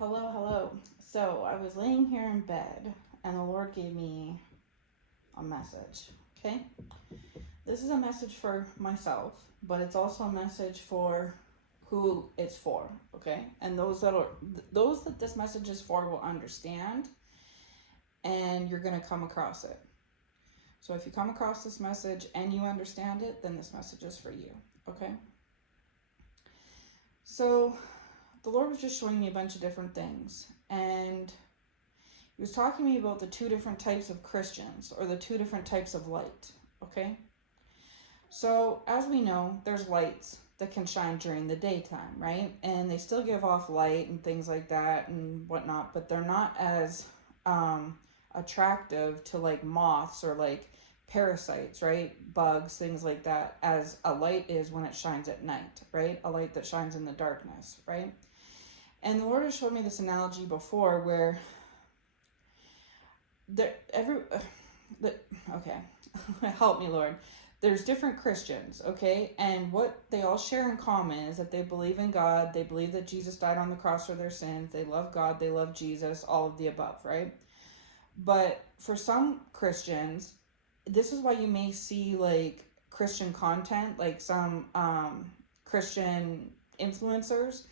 Hello, hello. So I was laying here in bed and the Lord gave me a message. Okay? This is a message for myself, but it's also a message for who it's for. Okay? And those that this message is for will understand, and you're going to come across it. So if you come across this message and you understand it, then this message is for you. Okay? So the Lord was just showing me a bunch of different things, and he was talking to me about the two different types of Christians, or the two different types of light. Okay? So, as we know, there's lights that can shine during the daytime, right? And they still give off light and things like that and whatnot, but they're not as attractive to like moths or like parasites, right? Bugs, things like that, as a light is when it shines at night, right? A light that shines in the darkness, right? And the Lord has showed me this analogy before where there every the okay help me, Lord. There's different Christians, okay, and what they all share in common is that they believe in God, they believe that Jesus died on the cross for their sins, they love God, they love Jesus, all of the above, right? But for some Christians, this is why you may see like Christian content, like some Christian influencers,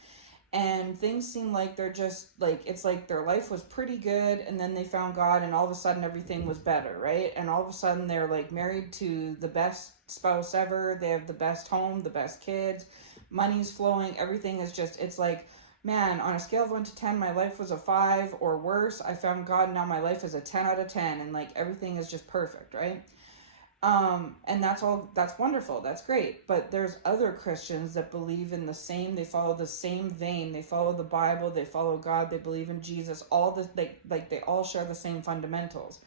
and things seem like they're just like, it's like their life was pretty good and then they found God and all of a sudden everything was better, right? And all of a sudden they're like married to the best spouse ever, they have the best home, the best kids, money's flowing, everything is just, it's like, man, on a scale of 1 to 10 my life was a 5 or worse. I found God, now my life is a 10 out of 10, and like everything is just perfect, right? And that's wonderful, that's great. But there's other Christians that believe in the same, they follow the same vein, they follow the Bible, they follow God, they believe in Jesus, all the they all share the same fundamentals,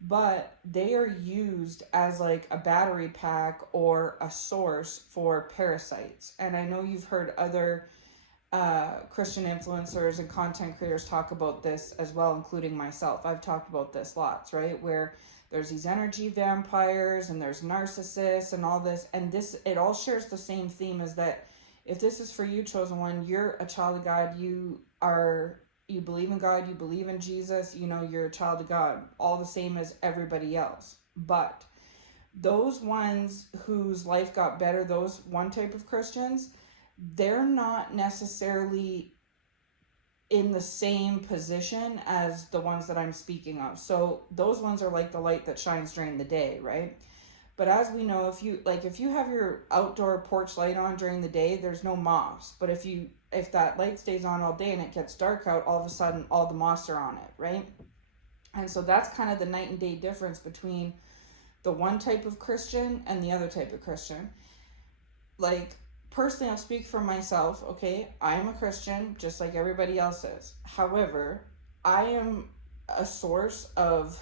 but they are used as like a battery pack or a source for parasites. And I know you've heard other Christian influencers and content creators talk about this as well, including myself. I've talked about this lots, right? Where there's these energy vampires and there's narcissists and all this, and this, it all shares the same theme, is that if this is for you, chosen one, you're a child of God, you believe in God, you believe in Jesus, you know, you're a child of God, all the same as everybody else. But those ones whose life got better, those one type of Christians, they're not necessarily in the same position as the ones that I'm speaking of. So those ones are like the light that shines during the day, right? But as we know, if you have your outdoor porch light on during the day, there's no moths. But if that light stays on all day and it gets dark out, all of a sudden all the moths are on it, right? And so that's kind of the night and day difference between the one type of Christian and the other type of Christian. Like, personally, I'll speak for myself, okay? I am a Christian, just like everybody else is. However, I am a source of,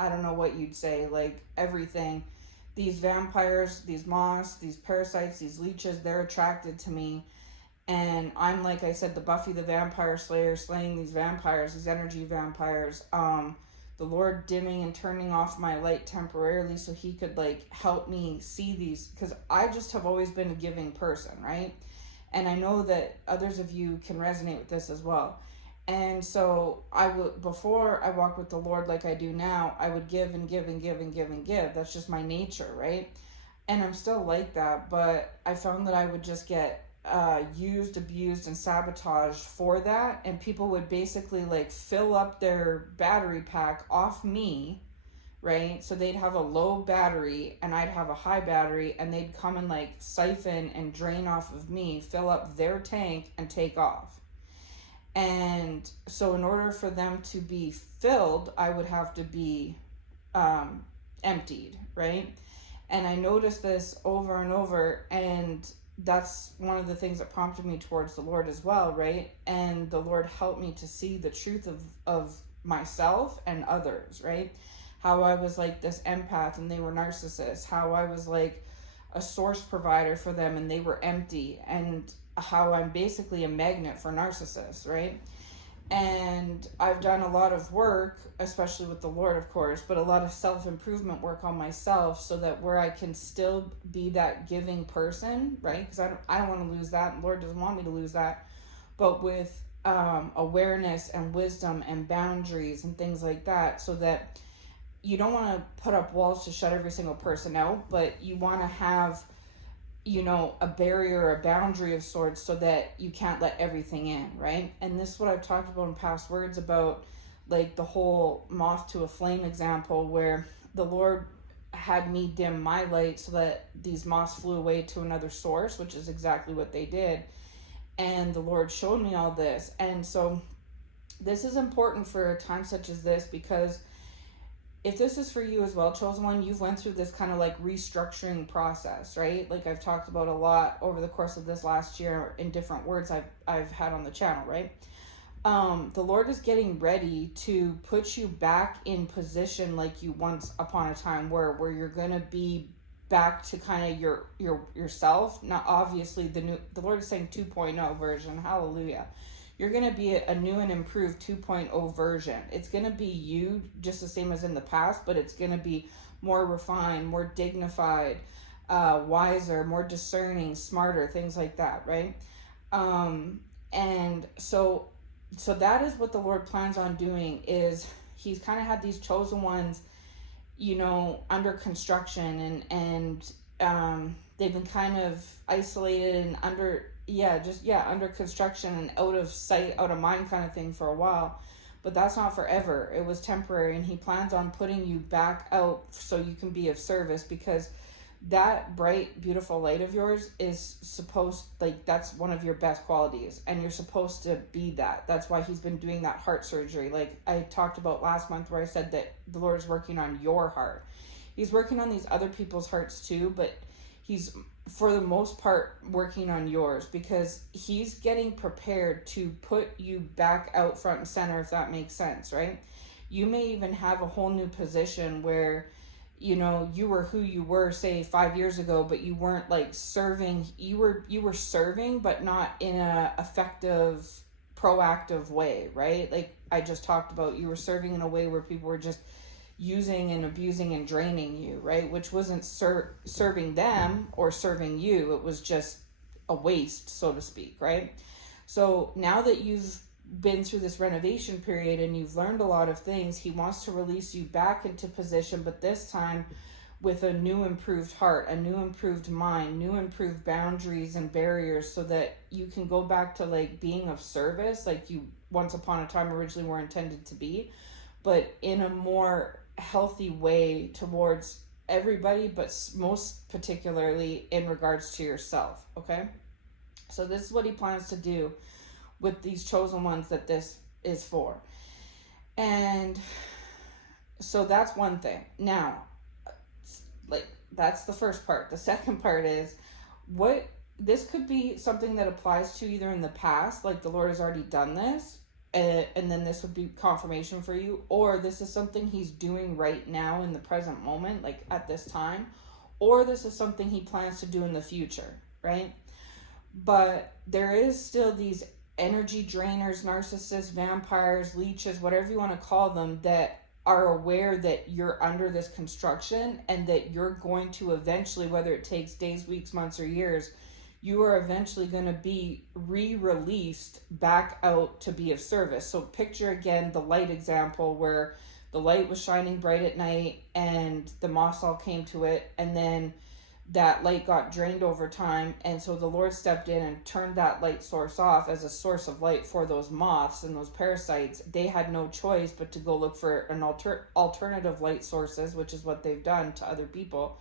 I don't know what you'd say, like everything. These vampires, these moths, these parasites, these leeches, they're attracted to me. And I'm, like I said, the Buffy the Vampire Slayer, slaying these vampires, these energy vampires. The Lord dimming and turning off my light temporarily so he could like help me see these, because I just have always been a giving person, right? And I know that others of you can resonate with this as well. And so I would, before I walked with the Lord like I do now, I would give and give and give and give and give. That's just my nature, right? And I'm still like that, but I found that I would just get used, abused, and sabotaged for that, and people would basically like fill up their battery pack off me, right? So they'd have a low battery and I'd have a high battery, and they'd come and like siphon and drain off of me, fill up their tank, and take off. And so in order for them to be filled, I would have to be emptied, right? And I noticed this over and over, and that's one of the things that prompted me towards the Lord as well, right? And the Lord helped me to see the truth of myself and others, right? How I was like this empath and they were narcissists, how I was like a source provider for them and they were empty, and how I'm basically a magnet for narcissists, right? And I've done a lot of work, especially with the Lord, of course, but a lot of self-improvement work on myself, so that where I can still be that giving person, right? Because I don't want to lose that, and the Lord doesn't want me to lose that. But with awareness and wisdom and boundaries and things like that, so that you don't want to put up walls to shut every single person out, but you want to have, a barrier, a boundary of sorts, so that you can't let everything in, right? And this is what I've talked about in past words about, like the whole moth to a flame example, where the Lord had me dim my light so that these moths flew away to another source, which is exactly what they did. And the Lord showed me all this. And so this is important for a time such as this, because if this is for you as well, chosen one, you've went through this kind of like restructuring process, right? Like I've talked about a lot over the course of this last year in different words I've had on the channel, right? The Lord is getting ready to put you back in position like you once upon a time where you're gonna be back to kind of yourself. Now obviously the Lord is saying 2.0 version, hallelujah. You're going to be a new and improved 2.0 version. It's going to be you just the same as in the past, but it's going to be more refined, more dignified, wiser, more discerning, smarter, things like that, right? And so that is what the Lord plans on doing. Is he's kind of had these chosen ones, under construction, and they've been kind of isolated and under construction and out of sight, out of mind kind of thing for a while. But that's not forever. It was temporary, and he plans on putting you back out so you can be of service, because that bright, beautiful light of yours is supposed, like, that's one of your best qualities, and you're supposed to be that. That's why he's been doing that heart surgery. Like I talked about last month, where I said that the Lord is working on your heart. He's working on these other people's hearts too, but he's, for the most part, working on yours, because he's getting prepared to put you back out front and center, if that makes sense, right? You may even have a whole new position where you were who you were, say 5 years ago, but you weren't like serving. You were serving, but not in a effective, proactive way, right? Like I just talked about, you were serving in a way where people were just using and abusing and draining you, right? Which wasn't serving them or serving you. It was just a waste, so to speak, right? So now that you've been through this renovation period and you've learned a lot of things, he wants to release you back into position, but this time with a new improved heart, a new improved mind, new improved boundaries and barriers, so that you can go back to like being of service like you once upon a time originally were intended to be, but in a more healthy way towards everybody, but most particularly in regards to yourself, okay? So this is what he plans to do with these chosen ones that this is for. And so that's one thing. Now, like, that's the first part. The second part is, what this could be something that applies to either in the past, like the Lord has already done this, and then this would be confirmation for you, or this is something he's doing right now in the present moment, like at this time, or this is something he plans to do in the future, right? But there is still these energy drainers, narcissists, vampires, leeches, whatever you want to call them, that are aware that you're under this construction, and that you're going to eventually, whether it takes days, weeks, months, or years, you are eventually going to be re-released back out to be of service. So picture again the light example, where the light was shining bright at night and the moths all came to it, and then that light got drained over time, and so the Lord stepped in and turned that light source off as a source of light for those moths and those parasites. They had no choice but to go look for an alternative light sources, which is what they've done to other people.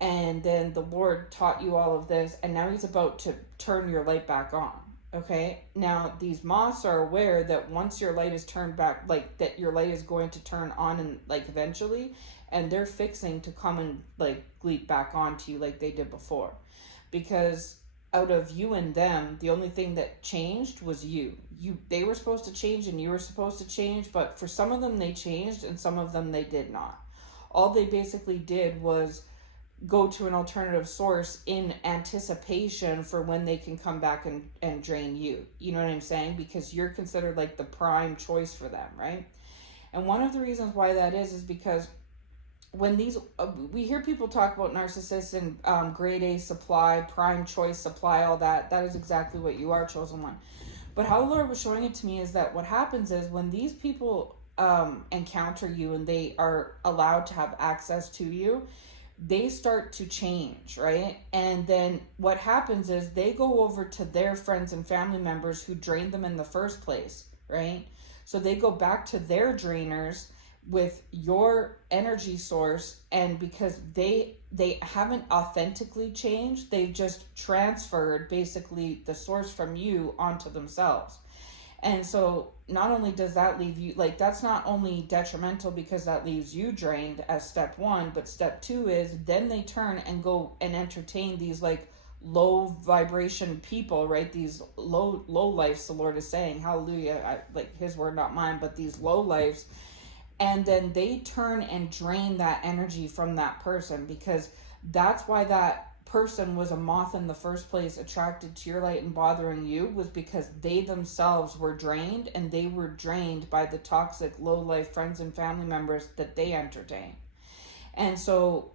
And then the Lord taught you all of this, and now he's about to turn your light back on. Okay, now these moths are aware that once your light is turned back, like that your light is going to turn on, and like eventually, and they're fixing to come and like leap back onto you like they did before, because out of you and them, the only thing that changed was they were supposed to change and you were supposed to change, but for some of them they changed and some of them they did not. All they basically did was go to an alternative source in anticipation for when they can come back and drain you. You know what I'm saying? Because you're considered like the prime choice for them, right? And one of the reasons why that is because when these, we hear people talk about narcissists and grade A supply, prime choice supply, all that. That is exactly what you are, chosen one. But how the Lord was showing it to me is that what happens is when these people encounter you and they are allowed to have access to you, they start to change, right? And then what happens is they go over to their friends and family members who drained them in the first place, right? So they go back to their drainers with your energy source, and because they haven't authentically changed, they've just transferred basically the source from you onto themselves. And so not only does that leave you, like, that's not only detrimental because that leaves you drained as step one, but step two is then they turn and go and entertain these like low vibration people, right? These low lives, the Lord is saying, hallelujah, like his word, not mine, but these low lives. And then they turn and drain that energy from that person, because that's why that person was a moth in the first place, attracted to your light and bothering you, was because they themselves were drained, and they were drained by the toxic low life friends and family members that they entertain. And so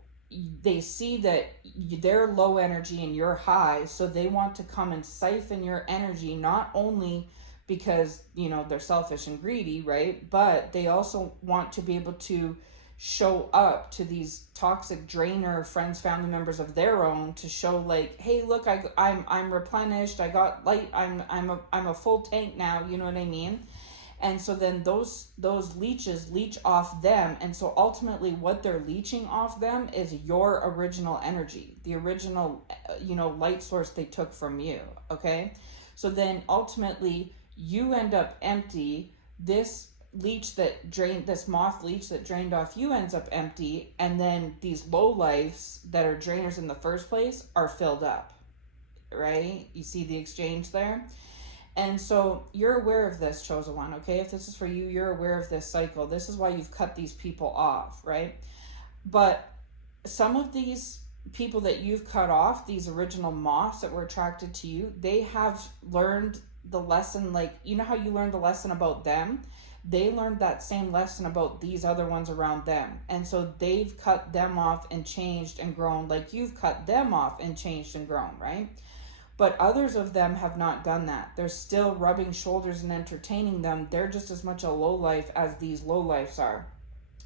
they see that they're low energy and you're high, so they want to come and siphon your energy, not only because they're selfish and greedy, right, but they also want to be able to show up to these toxic drainer friends, family members of their own, to show like, hey, look, I'm replenished, I got light, I'm a full tank now, you know what I mean? And so then those leeches leech off them, and so ultimately what they're leeching off them is your original energy, the original light source they took from you. Okay, so then ultimately you end up empty. This moth leech that drained off you ends up empty, and then these low lives that are drainers in the first place are filled up, right? You see the exchange there? And so you're aware of this, chosen one, okay? If this is for you, you're aware of this cycle. This is why you've cut these people off, right? But some of these people that you've cut off, these original moths that were attracted to you, they have learned the lesson, like, you know how you learned the lesson about them? They learned that same lesson about these other ones around them. And so they've cut them off and changed and grown like you've cut them off and changed and grown, right? But others of them have not done that. They're still rubbing shoulders and entertaining them. They're just as much a low life as these low lives are.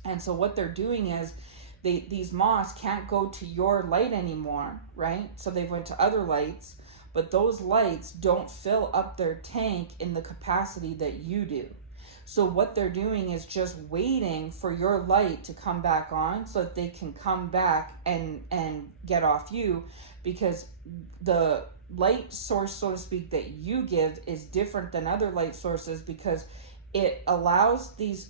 And so what they're doing is these moths can't go to your light anymore, right? So they went to other lights, but those lights don't fill up their tank in the capacity that you do. So what they're doing is just waiting for your light to come back on so that they can come back and get off you, because the light source, so to speak, that you give is different than other light sources, because it allows these,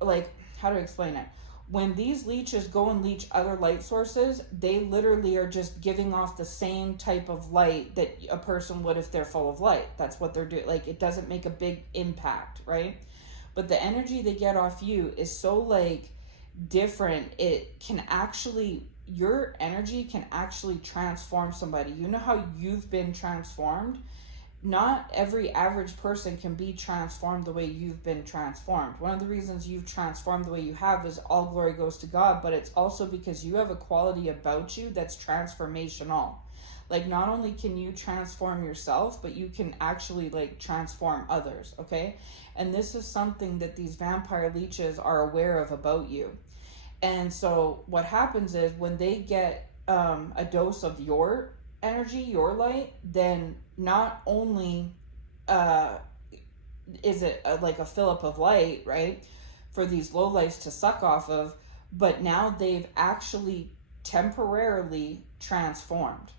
like, how to explain it? When these leeches go and leech other light sources, they literally are just giving off the same type of light that a person would if they're full of light. That's what they're doing. Like, it doesn't make a big impact, right? But the energy they get off you is so, like, different. It can actually, your energy can actually transform somebody. You know how you've been transformed? Not every average person can be transformed the way you've been transformed. One of the reasons you've transformed the way you have is all glory goes to God, but it's also because you have a quality about you that's transformational. Like, not only can you transform yourself, but you can actually, like, transform others, okay? And this is something that these vampire leeches are aware of about you. And so what happens is when they get a dose of your energy, your light, then not only is it like a fillip of light, right, for these low lights to suck off of, but now they've actually temporarily transformed.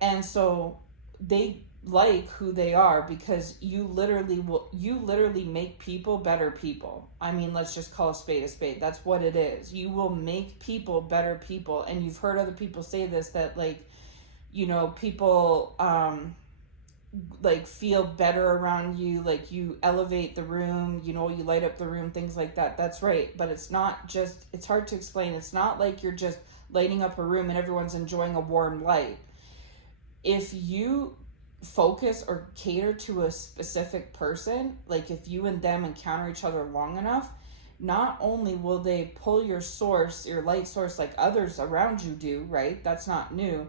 And so they like who they are, because you literally make people better people. I mean, let's just call a spade a spade. That's what it is. You will make people better people. And you've heard other people say this, that, like, people like feel better around you, like you elevate the room, you light up the room, things like that. That's right. But it's not just, it's hard to explain. It's not like you're just lighting up a room and everyone's enjoying a warm light. If you focus or cater to a specific person, like if you and them encounter each other long enough, not only will they pull your source, your light source, like others around you do, right? That's not new.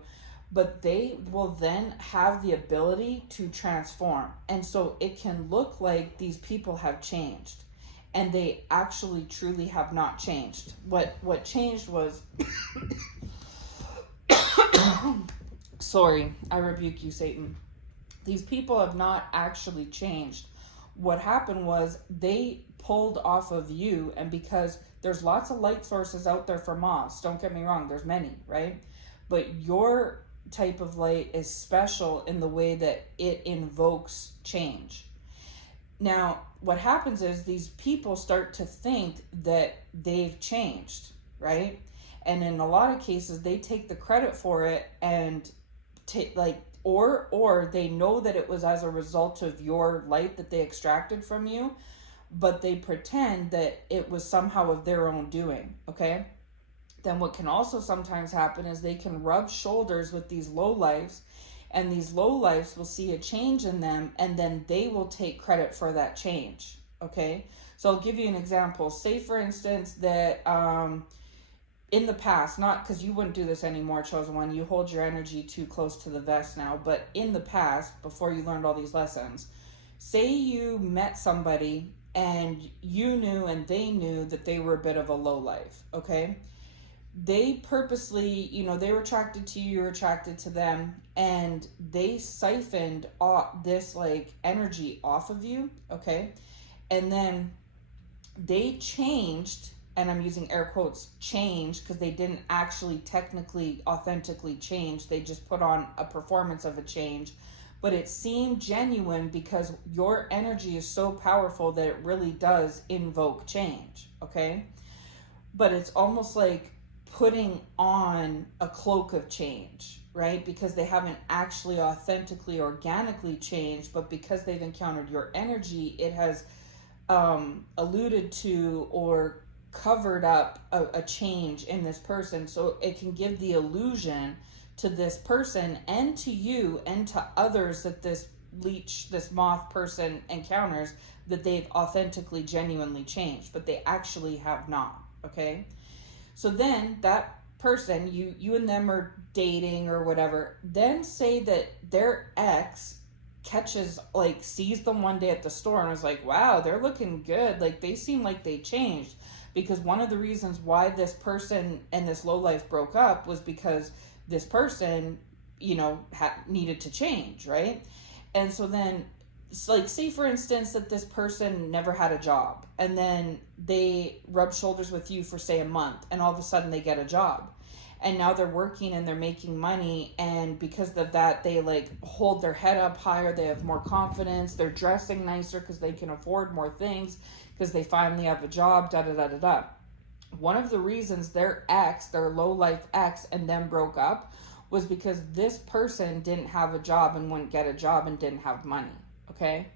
but they will then have the ability to transform. And so it can look like these people have changed, and they actually truly have not changed. What changed was sorry, I rebuke you, Satan. These people have not actually changed. What happened was they pulled off of you, and because there's lots of light sources out there for moths, don't get me wrong, there's many, right? But your type of light is special in the way that it invokes change. Now, what happens is these people start to think that they've changed, right? And in a lot of cases, they take the credit for it and take or they know that it was as a result of your light that they extracted from you, but they pretend that it was somehow of their own doing, okay? Then what can also sometimes happen is they can rub shoulders with these lowlifes, and these lowlifes will see a change in them, and then they will take credit for that change, okay? So I'll give you an example. Say, for instance, that in the past, not because you wouldn't do this anymore, Chosen One, you hold your energy too close to the vest now, but in the past, before you learned all these lessons, say you met somebody and you knew and they knew that they were a bit of a lowlife, okay? They purposely, they were attracted to you, you're attracted to them, and they siphoned this energy off of you, okay? And then they changed, and I'm using air quotes, change, because they didn't actually technically, authentically change. They just put on a performance of a change. But it seemed genuine because your energy is so powerful that it really does invoke change, okay? But it's almost like putting on a cloak of change, right? Because they haven't actually authentically, organically changed, but because they've encountered your energy, it has alluded to or covered up a change in this person, so it can give the illusion to this person and to you and to others that this leech, this moth person encounters, that they've authentically, genuinely changed, but they actually have not, okay? So then that person, you and them are dating or whatever, then say that their ex sees them one day at the store and is like, wow, they're looking good, they seem like they changed. Because one of the reasons why this person and this lowlife broke up was because this person, needed to change, right? And so then, say for instance that this person never had a job, and then they rub shoulders with you for say a month, and all of a sudden they get a job. And now they're working and they're making money, and because of that, they hold their head up higher, they have more confidence, they're dressing nicer because they can afford more things, because they finally have a job, da-da-da-da-da. One of the reasons their low-life ex, and them broke up was because this person didn't have a job and wouldn't get a job and didn't have money, okay?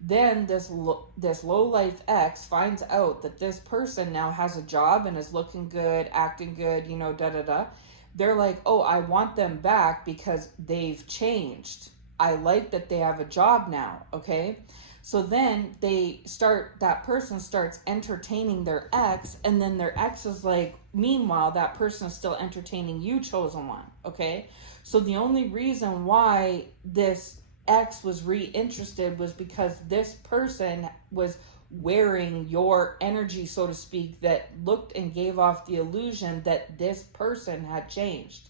Then this low-life ex finds out that this person now has a job and is looking good, acting good, da-da-da. They're like, oh, I want them back because they've changed. I like that they have a job now, okay? So then that person starts entertaining their ex, and then their ex is like, meanwhile, that person is still entertaining you, Chosen One, okay? So the only reason why this ex was reinterested was because this person was wearing your energy, so to speak, that looked and gave off the illusion that this person had changed.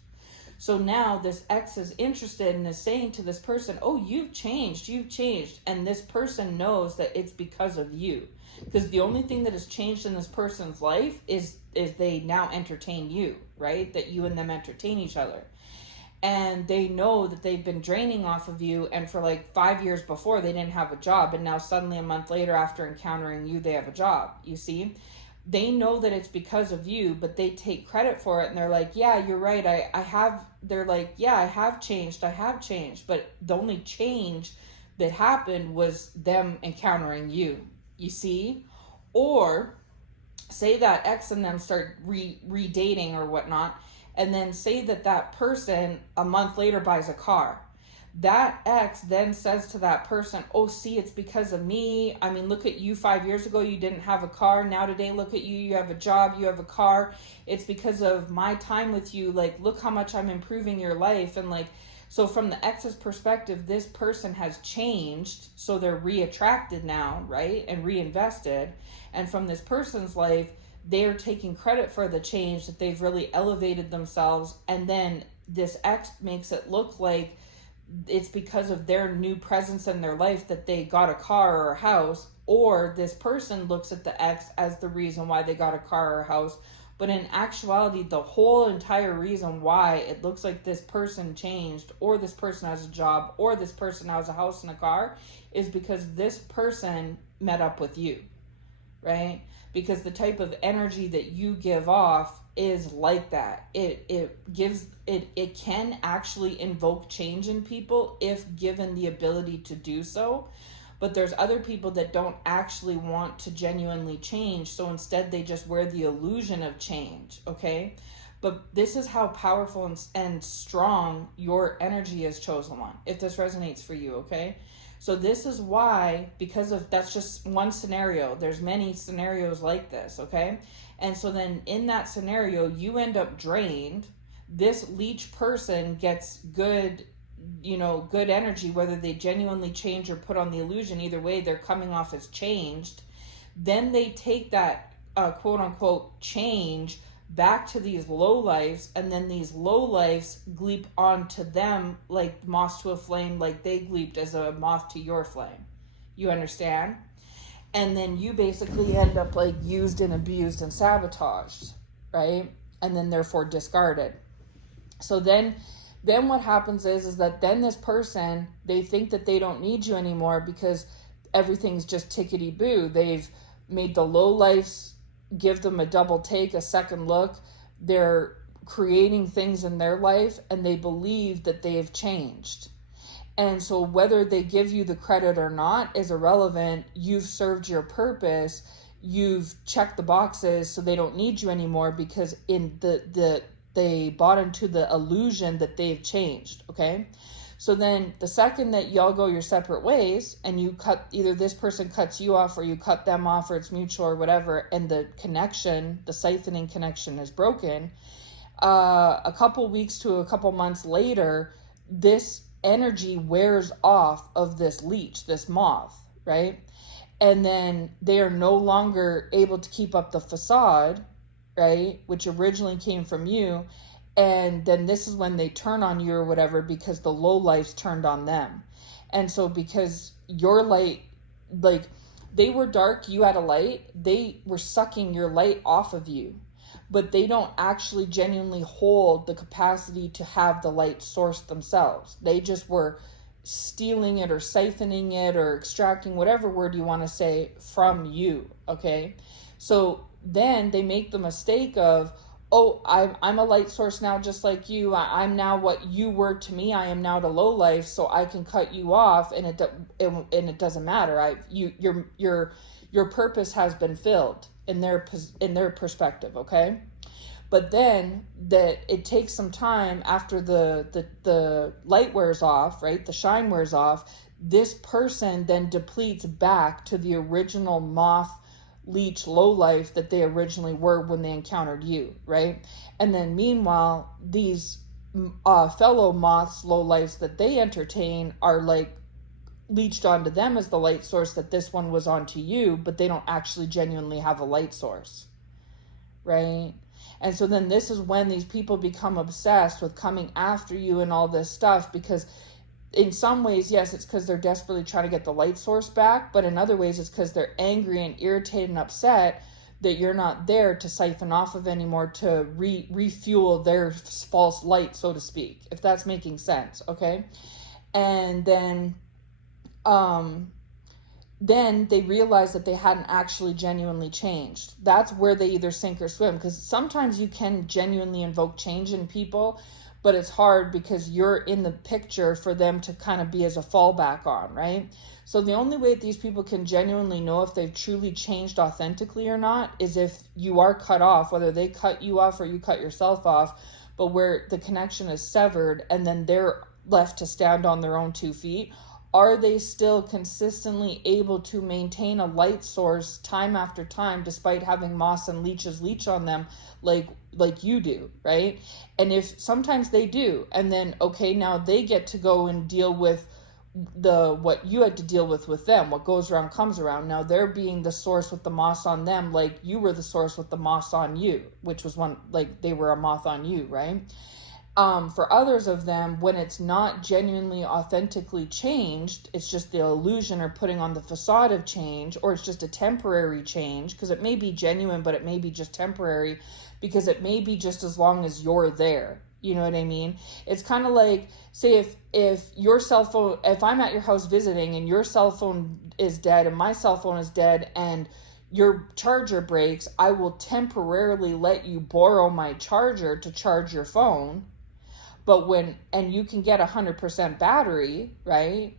So now this ex is interested and is saying to this person, oh, you've changed. And this person knows that it's because of you. Because the only thing that has changed in this person's life is they now entertain you, right? That you and them entertain each other. And they know that they've been draining off of you, and for 5 years before they didn't have a job, and now suddenly a month later after encountering you, they have a job, you see? They know that it's because of you, but they take credit for it, and they're like, yeah, you're right, I have changed, but the only change that happened was them encountering you, you see? Or say that ex and them start redating or whatnot, and then say that person a month later buys a car. that ex then says to that person, oh, see, it's because of me. I mean, look at you 5 years ago, you didn't have a car. Now today, look at you, you have a job, you have a car. It's because of my time with you. Like, look how much I'm improving your life. And like, so from the ex's perspective, this person has changed. So they're reattracted now, right? And reinvested. And from this person's life, they're taking credit for the change, that they've really elevated themselves. And then this ex makes it look like it's because of their new presence in their life that they got a car or a house, or this person looks at the ex as the reason why they got a car or a house. But in actuality, the whole entire reason why it looks like this person changed, or this person has a job, or this person has a house and a car, is because this person met up with you, right? Because the type of energy that you give off is like that. It can actually invoke change in people if given the ability to do so. But there's other people that don't actually want to genuinely change, so instead they just wear the illusion of change, okay? But this is how powerful and strong your energy is, chosen one, if this resonates for you, okay? So this is why, because of, that's just one scenario. There's many scenarios like this, okay? And so then in that scenario, you end up drained. This leech person gets good energy, whether they genuinely change or put on the illusion. Either way, they're coming off as changed. Then they take that quote unquote change back to these lowlifes, and then these lowlifes gleep onto them like moth to a flame, like they gleeped as a moth to your flame. You understand? And then you basically end up like used and abused and sabotaged, right? And then therefore discarded. So then what happens is that then this person, they think that they don't need you anymore because everything's just tickety boo. They've made the lowlifes give them a double take, a second look. They're creating things in their life and they believe that they have changed. And so whether they give you the credit or not is irrelevant. You've served your purpose. You've checked the boxes, so they don't need you anymore, because in they bought into the illusion that they've changed, okay? So then the second that y'all go your separate ways and you cut, either this person cuts you off or you cut them off, or it's mutual or whatever, and the connection, the siphoning connection is broken, a couple weeks to a couple months later, this energy wears off of this leech, this moth, right? And then they are no longer able to keep up the facade, right, which originally came from you. And then this is when they turn on you or whatever, because the low lives turned on them. And so because your light, like they were dark, you had a light, they were sucking your light off of you, but they don't actually genuinely hold the capacity to have the light source themselves. They just were stealing it or siphoning it or extracting, whatever word you want to say, from you, okay? So then they make the mistake of, oh, I'm a light source now, just like you. I'm now what you were to me. I am now to low life, so I can cut you off, and it doesn't matter. Your purpose has been filled in their perspective, okay? But then that it takes some time after the light wears off, right? The shine wears off. This person then depletes back to the original moth, leech, low life that they originally were when they encountered you, right? And then meanwhile, these fellow moths, low lives that they entertain are like leached onto them as the light source that this one was onto you, but they don't actually genuinely have a light source, right? And so then this is when these people become obsessed with coming after you and all this stuff, because in some ways, yes, it's because they're desperately trying to get the light source back, but in other ways it's because they're angry and irritated and upset that you're not there to siphon off of anymore, to refuel their false light, so to speak, if that's making sense, okay? And then they realize that they hadn't actually genuinely changed. That's where they either sink or swim, because sometimes you can genuinely invoke change in people, but it's hard because you're in the picture for them to kind of be as a fallback on, right? So the only way that these people can genuinely know if they've truly changed authentically or not is if you are cut off, whether they cut you off or you cut yourself off, but where the connection is severed, and then they're left to stand on their own 2 feet, are they still consistently able to maintain a light source time after time despite having moss and leeches leech on them like you do, right? And if sometimes they do, and then okay, now they get to go and deal with what you had to deal with them. What goes around comes around. Now they're being the source with the moss on them, like you were the source with the moss on you, which was one, like they were a moth on you, right? For others of them, when it's not genuinely authentically changed, it's just the illusion or putting on the facade of change, or it's just a temporary change, because it may be genuine, but it may be just temporary, because it may be just as long as you're there. You know what I mean? It's kind of like, say if your cell phone, if I'm at your house visiting and your cell phone is dead and my cell phone is dead and your charger breaks, I will temporarily let you borrow my charger to charge your phone. But and you can get 100% battery, right?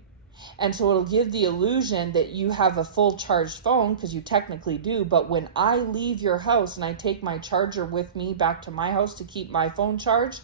And so it'll give the illusion that you have a full charged phone, because you technically do. But when I leave your house and I take my charger with me back to my house to keep my phone charged,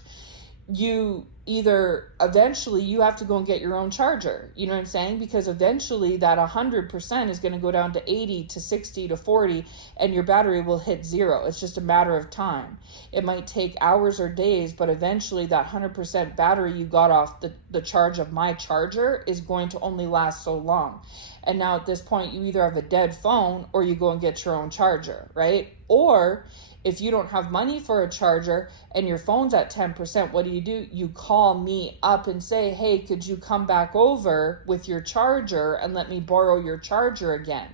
you either eventually you have to go and get your own charger. You know what I'm saying? Because eventually that 100% is going to go down to 80 to 60 to 40, and your battery will hit 0. It's just a matter of time. It might take hours or days, but eventually that 100% battery you got off the charge of my charger is going to only last so long. And now at this point, you either have a dead phone or you go and get your own charger, right? Or if you don't have money for a charger and your phone's at 10%, what do? You call me up and say, hey, could you come back over with your charger and let me borrow your charger again?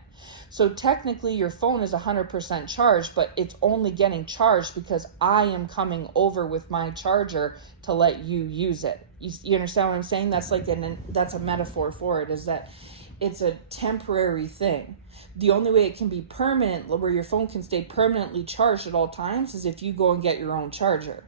So technically your phone is 100% charged, but it's only getting charged because I am over with my charger to let you use it. You understand what I'm saying? That's that's a metaphor for it, is that it's a temporary thing. The only way it can be permanent, where your phone can stay permanently charged at all times, is if you go and get your own charger.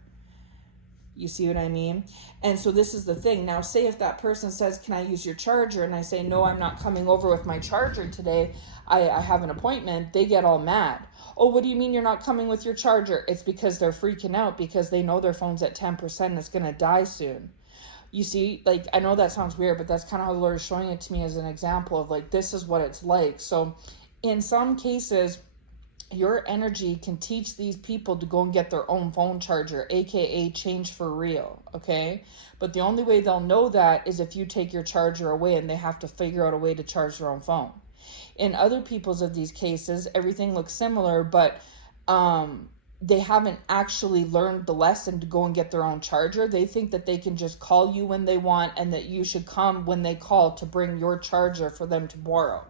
You see what I mean? And so this is the thing. Now, say if that person says, can I use your charger? And I say, no, I'm not coming over with my charger today. I have an appointment. They get all mad. Oh, what do you mean you're not coming with your charger? It's because they're freaking out because they know their phone's at 10% and it's going to die soon. You see, like, I know that sounds weird, but that's kind of how the Lord is showing it to me as an example of, like, this is what it's like. So in some cases, your energy can teach these people to go and get their own phone charger, aka change for real, okay? But the only way they'll know that is if you take your charger away and they have to figure out a way to charge their own phone. In other people's of these cases, everything looks similar, but they haven't actually learned the lesson to go and get their own charger. They think that they can just call you when they want and that you should come when they call to bring your charger for them to borrow.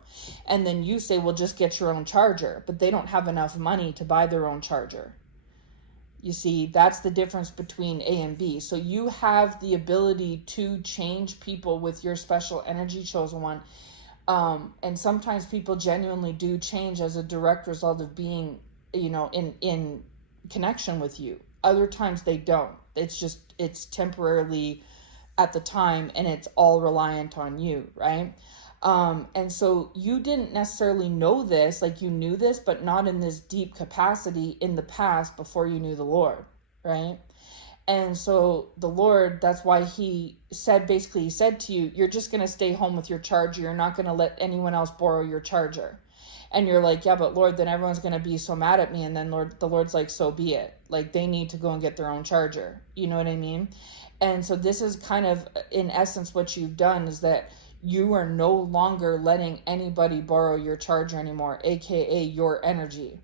And then you say, well, just get your own charger. But they don't have enough money to buy their own charger. You see, that's the difference between A and B. So you have the ability to change people with your special energy, chosen one. And sometimes people genuinely do change as a direct result of being, in connection with you. Other times they don't. It's temporarily at the time, and it's all reliant on you, right? And so you didn't necessarily know this, like you knew this, but not in this deep capacity in the past before you knew the Lord, right? And so the Lord, that's why he said to you, you're just going to stay home with your charger. You're not going to let anyone else borrow your charger. And you're like, yeah, but Lord, then everyone's going to be so mad at me. And then the Lord's like, so be it. Like, they need to go and get their own charger. You know what I mean? And so this is kind of, in essence, what you've done is that you are no longer letting anybody borrow your charger anymore, aka your energy.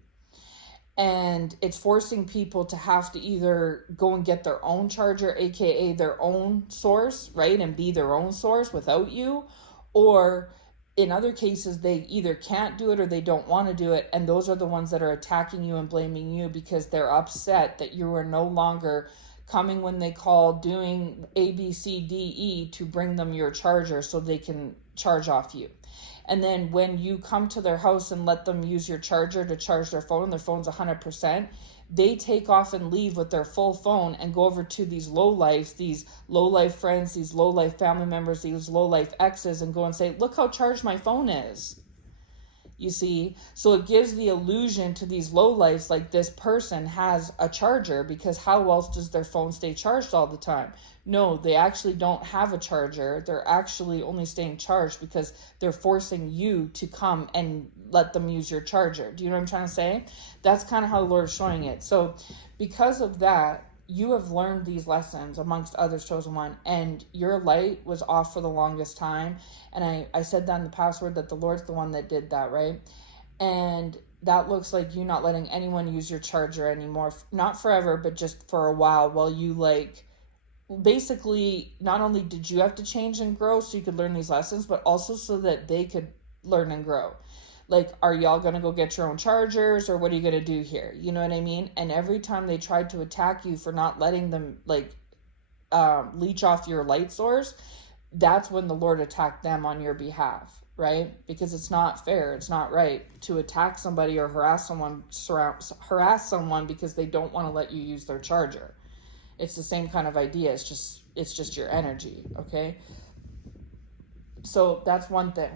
And it's forcing people to have to either go and get their own charger, aka their own source, right? And be their own source without you. Or in other cases, they either can't do it or they don't want to do it. And those are the ones that are attacking you and blaming you because they're upset that you are no longer coming when they call, doing A, B, C, D, E to bring them your charger so they can charge off you. And then when you come to their house and let them use your charger to charge their phone's 100%, they take off and leave with their full phone and go over to these low-life friends, these low-life family members, these low-life exes, and go and say, look how charged my phone is. You see, so it gives the illusion to these lowlifes like this person has a charger, because how else does their phone stay charged all the time? No, they actually don't have a charger. They're actually only staying charged because they're forcing you to come and let them use your charger. Do you know what I'm trying to say? That's kind of how the Lord is showing it. So because of that, you have learned these lessons amongst others, chosen one, and your light was off for the longest time. And I said that in the password, that the Lord's the one that did that, right? And that looks like you not letting anyone use your charger anymore, not forever, but just for a while you like, basically, not only did you have to change and grow so you could learn these lessons, but also so that they could learn and grow. Like, are y'all gonna go get your own chargers, or what are you gonna do here? You know what I mean? And every time they tried to attack you for not letting them like leech off your light source, that's when the Lord attacked them on your behalf, right? Because it's not fair, it's not right to attack somebody or harass someone because they don't want to let you use their charger. It's the same kind of idea. It's just your energy, okay? So that's one thing.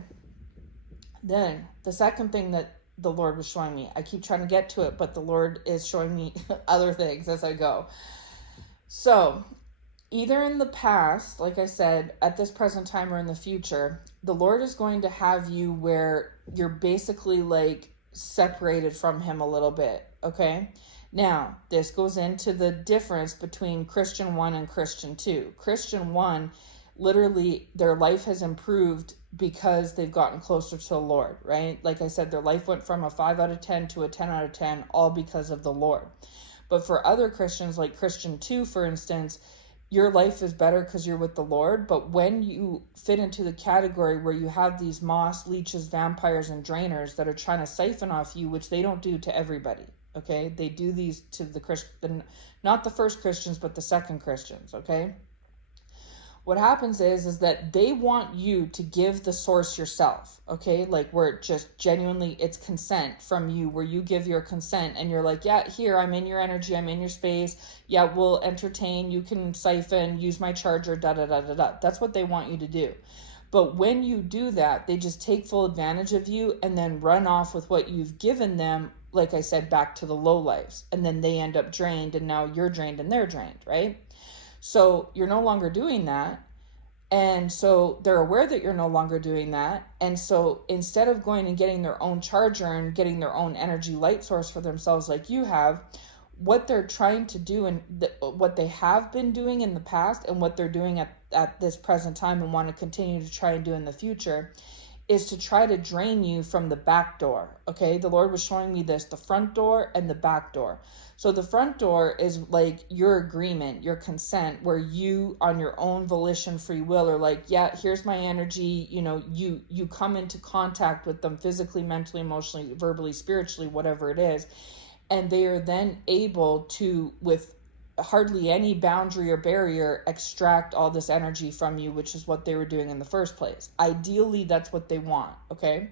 Then the second thing that the Lord was showing me, I keep trying to get to it, but the Lord is showing me other things as I go. So either in the past, like I said, at this present time, or in the future, the Lord is going to have you where you're basically like separated from him a little bit, okay? Now, this goes into the difference between Christian 1 and Christian 2. Christian 1, literally, their life has improved because they've gotten closer to the Lord, right? Like I said, their life went from a 5 out of 10 to a 10 out of 10, all because of the Lord. But for other Christians, like Christian 2, for instance, your life is better because you're with the Lord. But when you fit into the category where you have these moss, leeches, vampires, and drainers that are trying to siphon off you, which they don't do to everybody, okay? They do these to not the first Christians, but the second Christians, okay? What happens is that they want you to give the source yourself, okay? Like where it just genuinely, it's consent from you, where you give your consent and you're like, yeah, here, I'm in your energy, I'm in your space. Yeah, we'll entertain, you can siphon, use my charger, da-da-da-da-da. That's what they want you to do. But when you do that, they just take full advantage of you and then run off with what you've given them, like I said, back to the lowlifes. And then they end up drained, and now you're drained and they're drained, right? So you're no longer doing that. And so they're aware that you're no longer doing that. And so instead of going and getting their own charger and getting their own energy light source for themselves like you have, what they're trying to do and what they have been doing in the past and what they're doing at this present time and want to continue to try and do in the future is to try to drain you from the back door, okay? The Lord was showing me this, the front door and the back door. So the front door is like your agreement, your consent, where you on your own volition, free will, are like, yeah, here's my energy. You know, you come into contact with them physically, mentally, emotionally, verbally, spiritually, whatever it is. And they are then able to, with hardly any boundary or barrier, extract all this energy from you, which is what they were doing in the first place. Ideally, that's what they want, okay?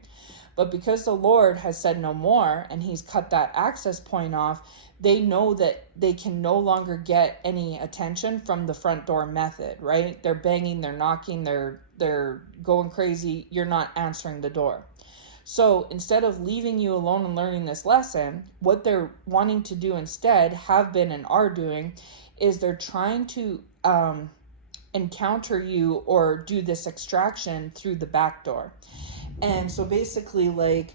But because the Lord has said no more and he's cut that access point off, they know that they can no longer get any attention from the front door method, right? They're banging, they're knocking, they're going crazy. You're not answering the door. So instead of leaving you alone and learning this lesson, what they're wanting to do instead, have been and are doing, is they're trying to encounter you or do this extraction through the back door. And so basically, like,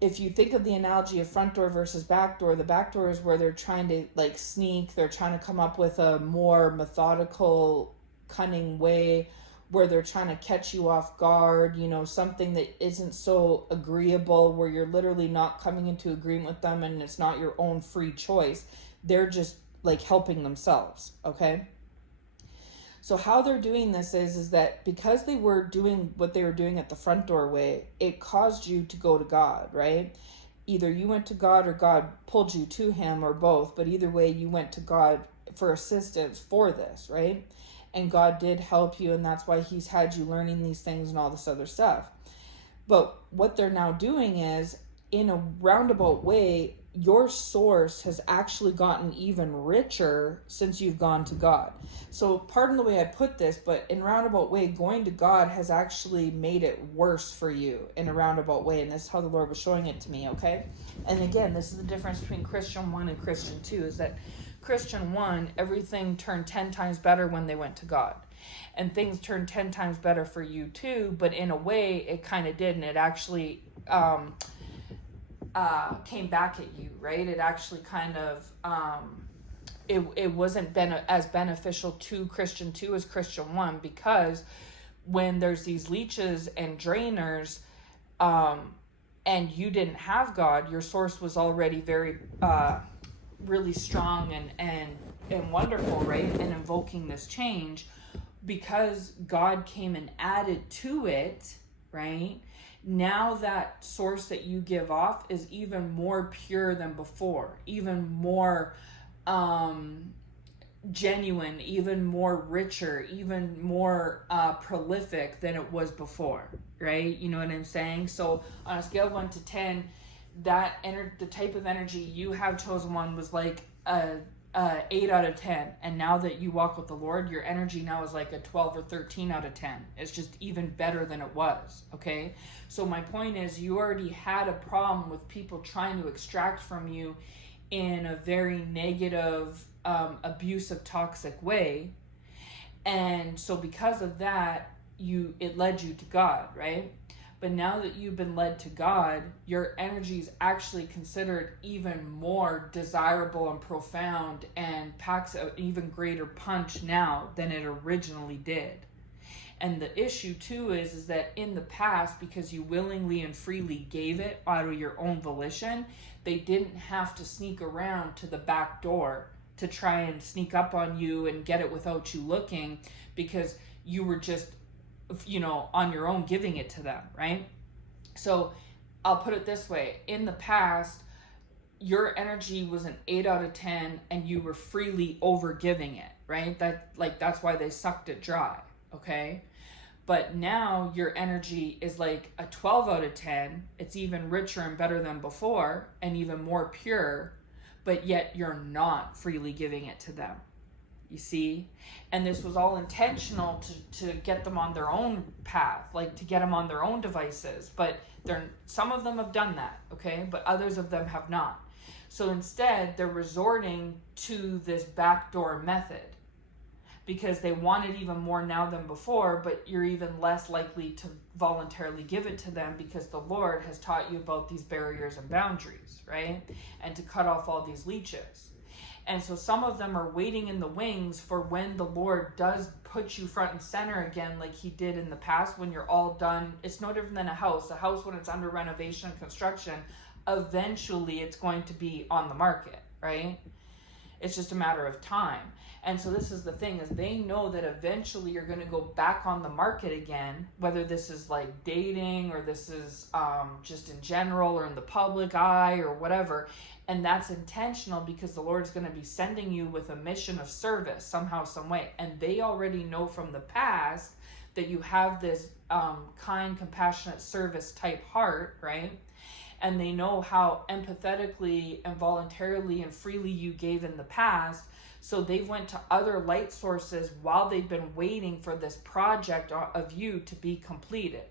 if you think of the analogy of front door versus back door, the back door is where they're trying to like sneak, they're trying to come up with a more methodical, cunning way where they're trying to catch you off guard, you know, something that isn't so agreeable, where you're literally not coming into agreement with them and it's not your own free choice. They're just like helping themselves, okay? So how they're doing this is that because they were doing what they were doing at the front doorway, it caused you to go to God, right? Either you went to God or God pulled you to him, or both, but either way you went to God for assistance for this, right? And God did help you, and that's why he's had you learning these things and all this other stuff. But what they're now doing is, in a roundabout way, your source has actually gotten even richer since you've gone to God. So pardon the way I put this, but in a roundabout way, going to God has actually made it worse for you in a roundabout way. And this is how the Lord was showing it to me, okay? And again, this is the difference between Christian 1 and Christian 2, is that Christian 1, everything turned 10 times better when they went to God. And things turned 10 times better for you too, but in a way, it kind of didn't. It actually came back at you, right? It actually kind of it wasn't as beneficial to Christian 2 as Christian 1, because when there's these leeches and drainers, and you didn't have God, your source was already very really strong and wonderful, right? And invoking this change, because God came and added to it, right? Now that source that you give off is even more pure than before, even more genuine, even more richer, even more prolific than it was before, right? You know what I'm saying? So on a scale of 1 to 10, the type of energy you have, chosen one, was like a 8 out of 10. And now that you walk with the Lord, your energy now is like a 12 or 13 out of 10. It's just even better than it was, okay? So my point is, you already had a problem with people trying to extract from you in a very negative, abusive, toxic way. And so because of that, it led you to God, right? But now that you've been led to God, your energy is actually considered even more desirable and profound, and packs an even greater punch now than it originally did. And the issue too is that in the past, because you willingly and freely gave it out of your own volition, they didn't have to sneak around to the back door to try and sneak up on you and get it without you looking, because you were just, on your own giving it to them, right? So I'll put it this way. In the past, your energy was an 8 out of 10 and you were freely over giving it, right? That's why they sucked it dry, okay? But now your energy is like a 12 out of 10. It's even richer and better than before, and even more pure, but yet you're not freely giving it to them. You see? And this was all intentional to get them on their own path, like to get them on their own devices. But some of them have done that, okay? But others of them have not. So instead, they're resorting to this backdoor method because they want it even more now than before, but you're even less likely to voluntarily give it to them because the Lord has taught you about these barriers and boundaries, right? And to cut off all these leeches. And so some of them are waiting in the wings for when the Lord does put you front and center again, like he did in the past when you're all done. It's no different than a house. A house, when it's under renovation and construction, eventually it's going to be on the market, right? It's just a matter of time. And so this is the thing, is they know that eventually you're going to go back on the market again, whether this is like dating or this is just in general or in the public eye or whatever. And that's intentional because the Lord's going to be sending you with a mission of service somehow, some way. And they already know from the past that you have this kind, compassionate service type heart, right? And they know how empathetically and voluntarily and freely you gave in the past. So they've went to other light sources while they've been waiting for this project of you to be completed.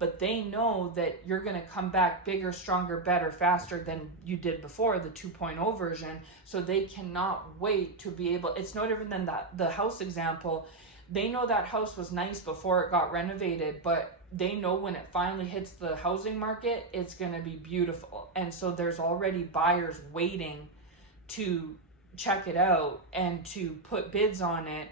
But they know that you're going to come back bigger, stronger, better, faster than you did before, the 2.0 version. So they cannot wait to be able, it's no different than the house example. They know that house was nice before it got renovated, but they know when it finally hits the housing market, it's going to be beautiful. And so there's already buyers waiting to check it out and to put bids on it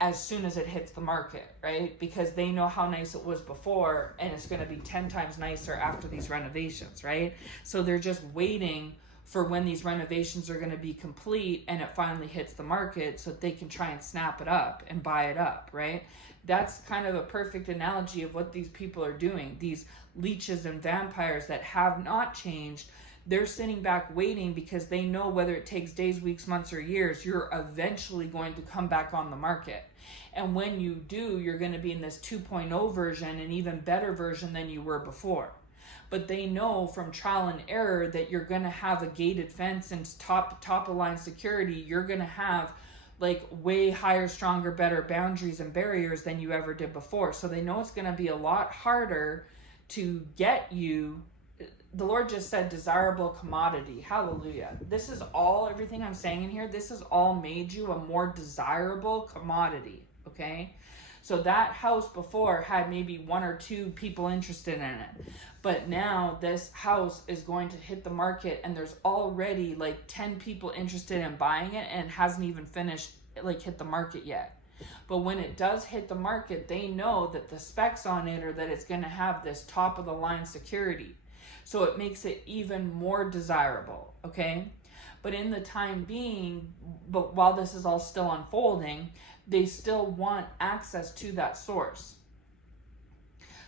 as soon as it hits the market, right? Because they know how nice it was before, and it's going to be 10 times nicer after these renovations, right? So they're just waiting for when these renovations are going to be complete and it finally hits the market so that they can try and snap it up and buy it up, right? That's kind of a perfect analogy of what these people are doing. These leeches and vampires that have not changed, they're sitting back waiting because they know whether it takes days, weeks, months, or years, you're eventually going to come back on the market. And when you do, you're going to be in this 2.0 version, an even better version than you were before. but they know from trial and error that you're going to have a gated fence and top of line security. You're going to have like way higher, stronger, better boundaries and barriers than you ever did before. So they know it's going to be a lot harder to get you. The Lord just said desirable commodity. Hallelujah. This is all, everything I'm saying in here, this has all made you a more desirable commodity. Okay. So that house before had maybe 1 or 2 people interested in it. But now this house is going to hit the market and there's already like 10 people interested in buying it, and it hasn't even finished, like hit the market yet. But when it does hit the market, they know that the specs on it are that it's going to have this top of the line security. So it makes it even more desirable, okay? But in the time being, but while this is all still unfolding, they still want access to that source.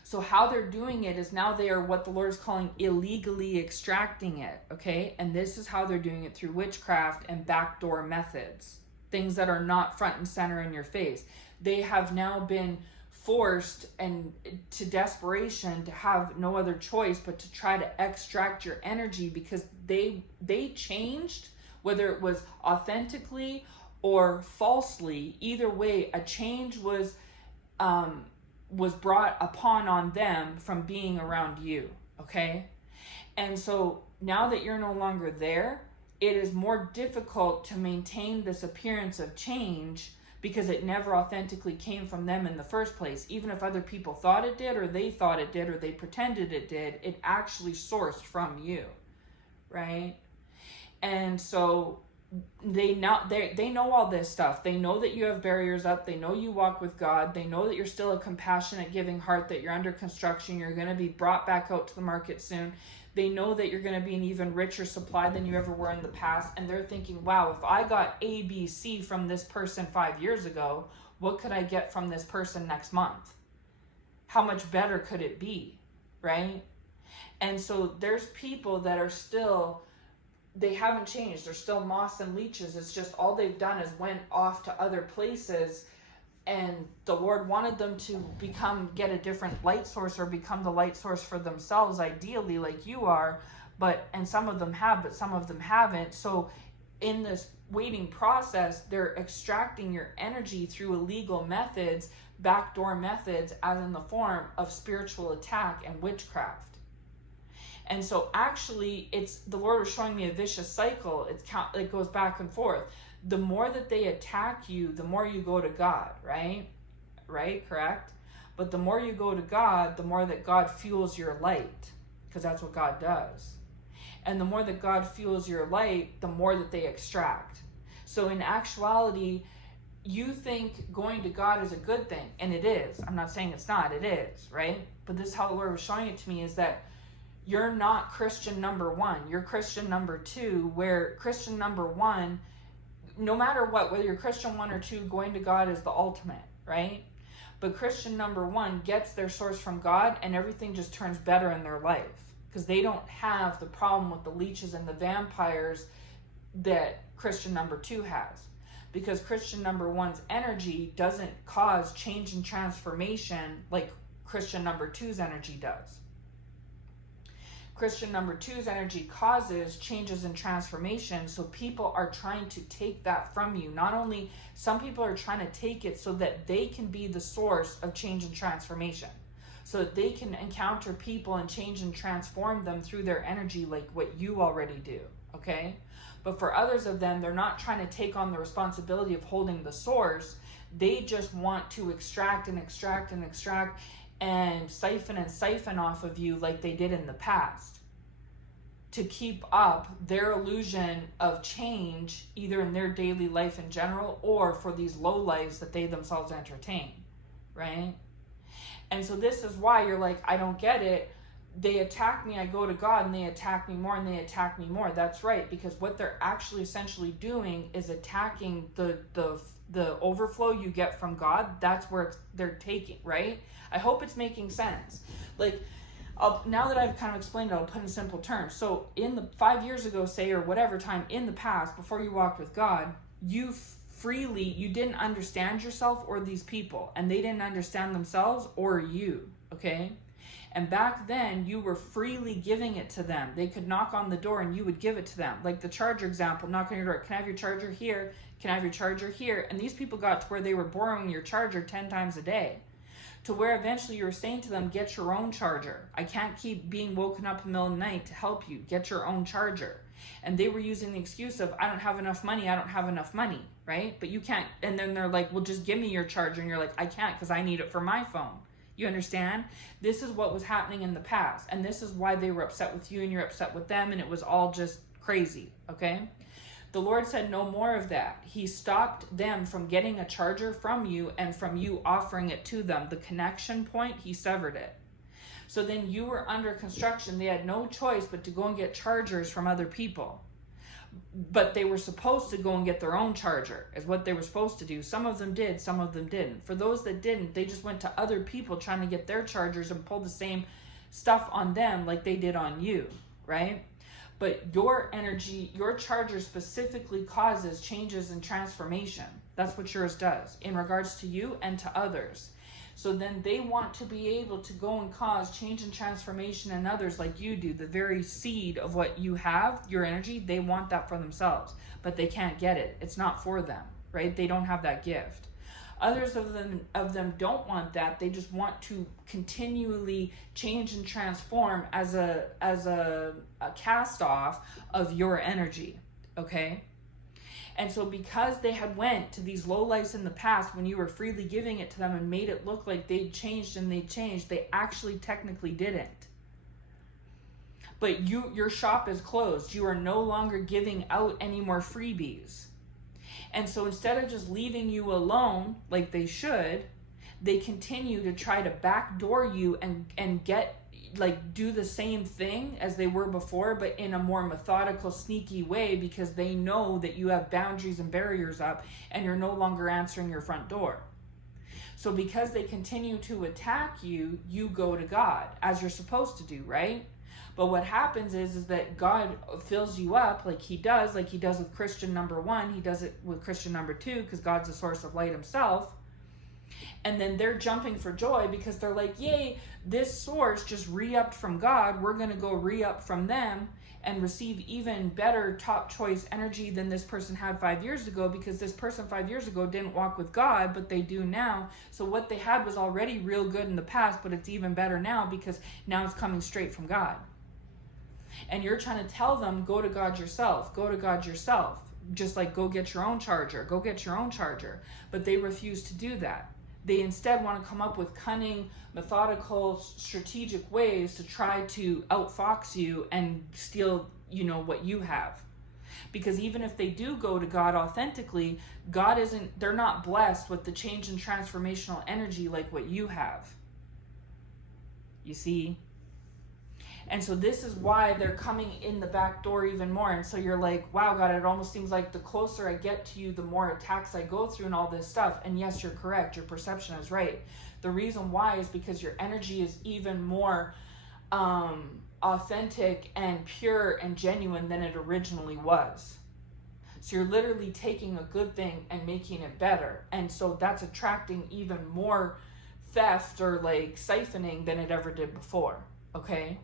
So how they're doing it is now they are what the Lord is calling illegally extracting it, okay? And this is how they're doing it through witchcraft and backdoor methods, things that are not front and center in your face. They have now been forced and to desperation to have no other choice but to try to extract your energy, because they changed, whether it was authentically or falsely. Either way, a change was brought upon on them from being around you, okay? And so now that you're no longer there, it is more difficult to maintain this appearance of change, because it never authentically came from them in the first place. Even if other people thought it did, or they thought it did, or they pretended it did, it actually sourced from you, right? And so they know all this stuff. They know that you have barriers up. They know you walk with God. They know that you're still a compassionate, giving heart, that you're under construction. You're going to be brought back out to the market soon. They know that you're going to be an even richer supply than you ever were in the past. And they're thinking, wow, if I got A, B, C from this person 5 years ago, what could I get from this person next month? How much better could it be, right? And so there's people that are still, they haven't changed. They're still moths and leeches. It's just all they've done is went off to other places, and the Lord wanted them to get a different light source, or become the light source for themselves, ideally, like you are. And some of them have, but some of them haven't. So in this waiting process, they're extracting your energy through illegal methods, backdoor methods, as in the form of spiritual attack and witchcraft. And so actually, the Lord was showing me a vicious cycle. It goes back and forth. The more that they attack you, the more you go to God, right? Right? Correct? But the more you go to God, the more that God fuels your light, because that's what God does. And the more that God fuels your light, the more that they extract. So in actuality, you think going to God is a good thing, and it is. I'm not saying it's not, it is, right? But this is how the Lord was showing it to me, is that you're not Christian number 1, you're Christian number 2, where Christian number 1, no matter what, whether you're Christian 1 or 2, going to God is the ultimate, right? But Christian number 1 gets their source from God, and everything just turns better in their life, because they don't have the problem with the leeches and the vampires that Christian number 2 has. Because Christian number 1's energy doesn't cause change and transformation like Christian number 2's energy does. Christian number 2's energy causes changes and transformation, so people are trying to take that from you. Not only, some people are trying to take it so that they can be the source of change and transformation, so that they can encounter people and change and transform them through their energy like what you already do, okay? But for others of them, they're not trying to take on the responsibility of holding the source. They just want to extract and extract and extract and siphon off of you like they did in the past, to keep up their illusion of change, either in their daily life in general, or for these low lives that they themselves entertain, right? And so this is why you're like, I don't get it. They attack me, I go to God, and they attack me more, and they attack me more. That's right, because what they're actually essentially doing is attacking the overflow you get from God. That's where they're taking, right? I hope it's making sense. Like, now that I've kind of explained it, I'll put in simple terms. So in the 5 years ago, say, or whatever time in the past, before you walked with God, you didn't understand yourself or these people, and they didn't understand themselves or you, okay? And back then, you were freely giving it to them. They could knock on the door and you would give it to them. Like the charger example, knock on your door. Can I have your charger here? Can I have your charger here? And these people got to where they were borrowing your charger 10 times a day. To where eventually you were saying to them, get your own charger. I can't keep being woken up in the middle of the night to help you. Get your own charger. And they were using the excuse of, I don't have enough money, right? But you can't, and then they're like, well, just give me your charger. And you're like, I can't because I need it for my phone. You understand? This is what was happening in the past. And this is why they were upset with you and you're upset with them. And it was all just crazy, okay? The Lord said no more of that. He stopped them from getting a charger from you and from you offering it to them. The connection point, he severed it. So then you were under construction. They had no choice but to go and get chargers from other people. But they were supposed to go and get their own charger, is what they were supposed to do. Some of them did, some of them didn't. For those that didn't, they just went to other people trying to get their chargers and pull the same stuff on them like they did on you, right? But your energy, your charger specifically causes changes and transformation. That's what yours does in regards to you and to others. So then they want to be able to go and cause change and transformation in others like you do. The very seed of what you have, your energy, they want that for themselves, but they can't get it. It's not for them, right? They don't have that gift. Others of them don't want that. They just want to continually change and transform as a cast off of your energy, okay? And so because they had went to these lowlifes in the past when you were freely giving it to them and made it look like they'd changed and they'd changed, they actually technically didn't. But your shop is closed. You are no longer giving out any more freebies. And so instead of just leaving you alone like they should, they continue to try to backdoor you and get do the same thing as they were before, but in a more methodical, sneaky way, because they know that you have boundaries and barriers up and you're no longer answering your front door. So because they continue to attack you, you go to God as you're supposed to do, right? But what happens is that God fills you up like he does with Christian number 1. He does it with Christian number 2 because God's the source of light himself. And then they're jumping for joy because they're like, yay, this source just re-upped from God. We're going to go re-up from them and receive even better top choice energy than this person had 5 years ago, because this person 5 years ago didn't walk with God, but they do now. So what they had was already real good in the past, but it's even better now because now it's coming straight from God. And you're trying to tell them, go to God yourself, go to God yourself. Just like, go get your own charger, go get your own charger. But they refuse to do that. They instead want to come up with cunning, methodical, strategic ways to try to outfox you and steal, what you have. Because even if they do go to God authentically, they're not blessed with the change and transformational energy like what you have. You see? And so this is why they're coming in the back door even more. And so you're like, wow, God, it almost seems like the closer I get to you, the more attacks I go through and all this stuff. And yes, you're correct. Your perception is right. The reason why is because your energy is even more authentic and pure and genuine than it originally was. So you're literally taking a good thing and making it better. And so that's attracting even more theft or siphoning than it ever did before. Okay?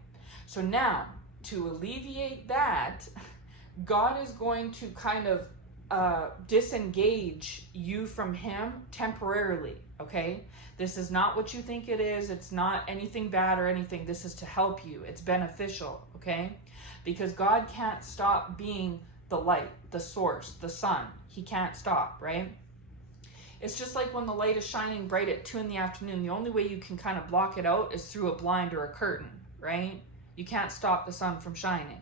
So now, to alleviate that, God is going to kind of disengage you from him temporarily, okay? This is not what you think it is. It's not anything bad or anything. This is to help you. It's beneficial, okay? Because God can't stop being the light, the source, the sun. He can't stop, right? It's just like when the light is shining bright at 2 p.m, the only way you can kind of block it out is through a blind or a curtain, right? You can't stop the sun from shining.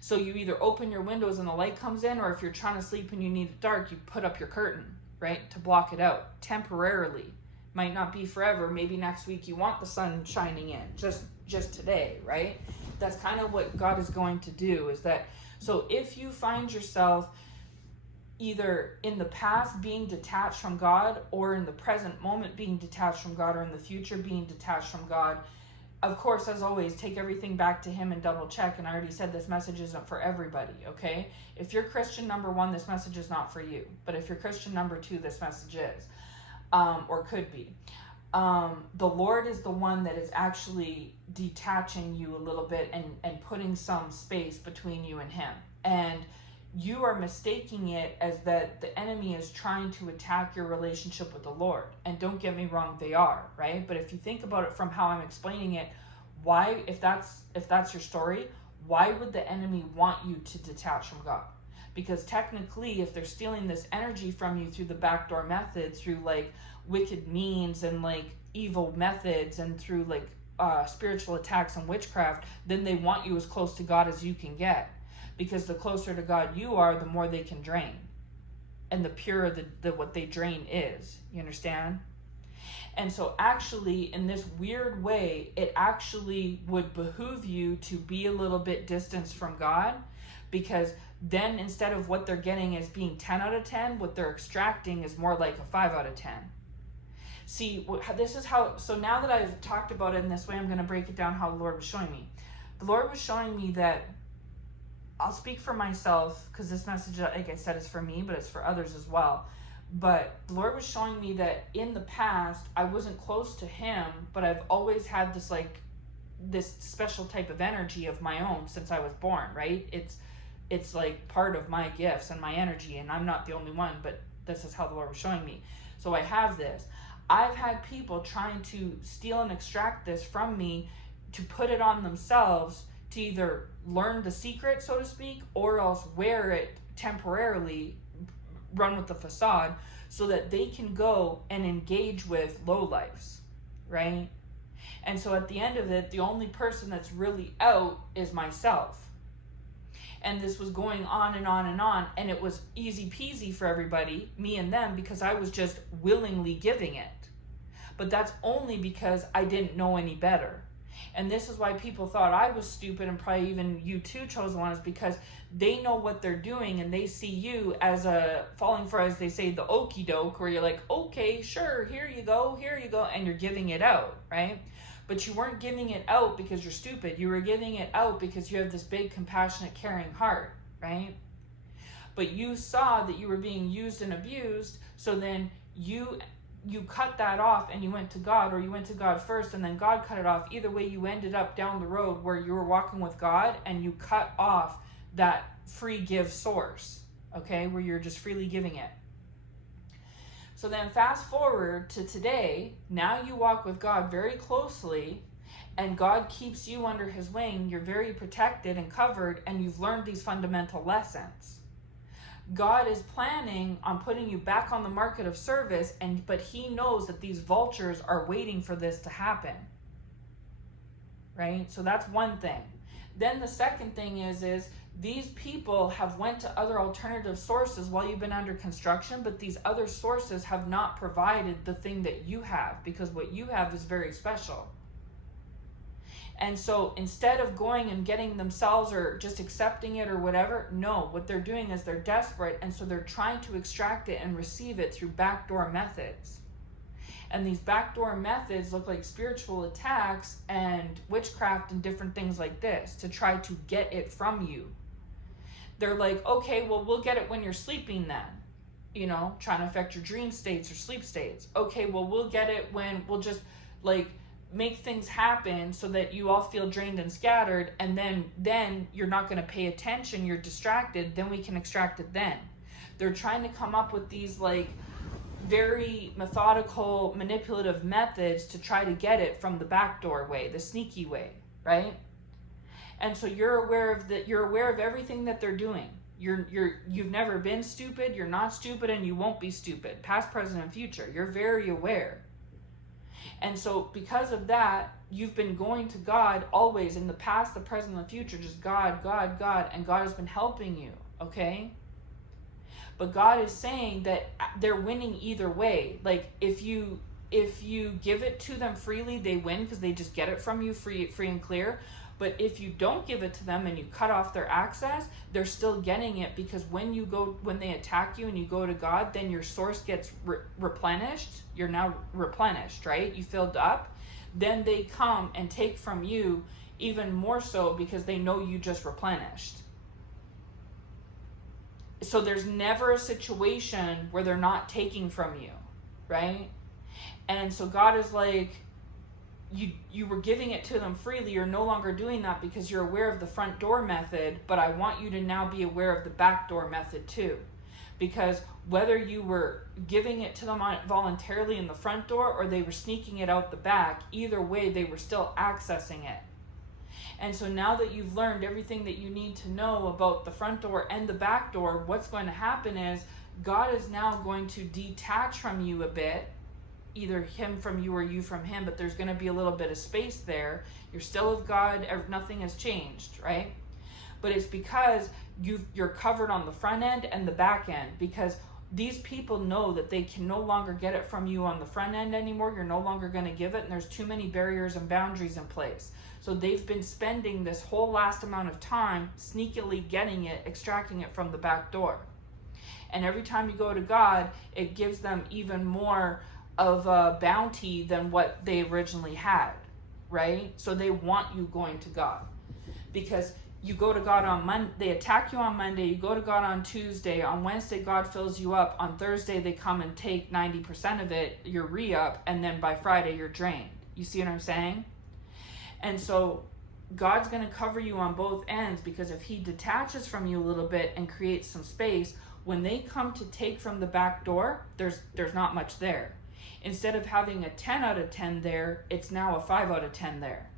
So you either open your windows and the light comes in, or if you're trying to sleep and you need it dark, you put up your curtain, right? To block it out temporarily. Might not be forever. Maybe next week you want the sun shining in, just today, right? That's kind of what God is going to do, is that, so if you find yourself either in the past being detached from God, or in the present moment being detached from God, or in the future being detached from God, of course, as always, take everything back to him and double check. And I already said this message isn't for everybody, okay? If you're Christian number 1, this message is not for you. But if you're Christian number 2, this message is, or could be. the Lord is the one that is actually detaching you a little bit and putting some space between you and him. And you are mistaking it as that the enemy is trying to attack your relationship with the Lord. And don't get me wrong, they are, right? But if you think about it from how I'm explaining it, why, if that's your story, why would the enemy want you to detach from God? Because technically, if they're stealing this energy from you through the backdoor method, through like wicked means and like evil methods, and through like spiritual attacks and witchcraft, then they want you as close to God as you can get. Because the closer to God you are, the more they can drain. And the purer the what they drain is. You understand? And so actually, in this weird way, it actually would behoove you to be a little bit distanced from God, because then instead of what they're getting as being 10 out of 10, what they're extracting is more like a 5 out of 10. See, this is how, so now that I've talked about it in this way, I'm going to break it down how the Lord was showing me. The Lord was showing me that, I'll speak for myself, because this message, like I said, is for me, but it's for others as well. But the Lord was showing me that in the past, I wasn't close to him, but I've always had this like, this special type of energy of my own since I was born, right? It's like part of my gifts and my energy, and I'm not the only one, but this is how the Lord was showing me. So I have this. I've had people trying to steal and extract this from me to put it on themselves, to either learn the secret, so to speak, or else wear it temporarily, run with the facade, so that they can go and engage with lowlifes, right? And so at the end of it, the only person that's really out is myself. And this was going on and on and on, and it was easy peasy for everybody, me and them, because I was just willingly giving it. But that's only because I didn't know any better. And this is why people thought I was stupid, and probably even you too, chosen ones, because they know what they're doing, and they see you as a falling for, as they say, the okie doke, where you're like, okay, sure, here you go, and you're giving it out, right? But you weren't giving it out because you're stupid. You were giving it out because you have this big, compassionate, caring heart, right? But you saw that you were being used and abused, so then you cut that off and you went to God, or you went to God first and then God cut it off. Either way, you ended up down the road where you were walking with God and you cut off that free give source, okay, where you're just freely giving it. So then fast forward to today, now you walk with God very closely, and God keeps you under his wing. You're very protected and covered, and you've learned these fundamental lessons. God is planning on putting you back on the market of service, but he knows that these vultures are waiting for this to happen. Right? So that's one thing. Then the second thing is these people have went to other alternative sources while you've been under construction, but these other sources have not provided the thing that you have, because what you have is very special. And so instead of going and getting themselves or just accepting it or whatever, no, what they're doing is they're desperate, and so they're trying to extract it and receive it through backdoor methods. And these backdoor methods look like spiritual attacks and witchcraft and different things like this to try to get it from you. They're like, okay, well, we'll get it when you're sleeping then. You know, trying to affect your dream states or sleep states. Okay, well, we'll get it when we'll just like make things happen so that you all feel drained and scattered, and then you're not going to pay attention, you're distracted, then we can extract it then. They're trying to come up with these like very methodical, manipulative methods to try to get it from the backdoor way, the sneaky way, right? And so you're aware of everything that they're doing. You've never been stupid, you're not stupid, and you won't be stupid, past, present, and future. You're very aware. And so because of that, you've been going to God always, in the past, the present, and the future, just God, God, God, and God has been helping you, okay? But God is saying that they're winning either way. Like if you give it to them freely, they win because they just get it from you free and clear. But if you don't give it to them and you cut off their access, they're still getting it, because when they attack you and you go to God, then your source gets replenished. You're now replenished, right? You filled up. Then they come and take from you even more so, because they know you just replenished. So there's never a situation where they're not taking from you, right? And so God is like, you were giving it to them freely. You're no longer doing that because you're aware of the front door method, but I want you to now be aware of the back door method too. Because whether you were giving it to them voluntarily in the front door or they were sneaking it out the back, either way they were still accessing it. And so now that you've learned everything that you need to know about the front door and the back door, what's going to happen is God is now going to detach from you a bit, either him from you or you from him, but there's going to be a little bit of space there. You're still of God, nothing has changed, right? But it's because you're covered on the front end and the back end, because these people know that they can no longer get it from you on the front end anymore. You're no longer going to give it, and there's too many barriers and boundaries in place. So they've been spending this whole last amount of time sneakily getting it, extracting it from the back door. And every time you go to God, it gives them even more of a bounty than what they originally had, right? So they want you going to God, because you go to God on Monday, they attack you on Monday, you go to God on Tuesday, on Wednesday God fills you up, on Thursday they come and take 90% of it, you're re-up, and then by Friday you're drained. You see what I'm saying? And so God's going to cover you on both ends, because if he detaches from you a little bit and creates some space, when they come to take from the back door, there's not much there. Instead of having a 10 out of 10 there, it's now a 5 out of 10 there.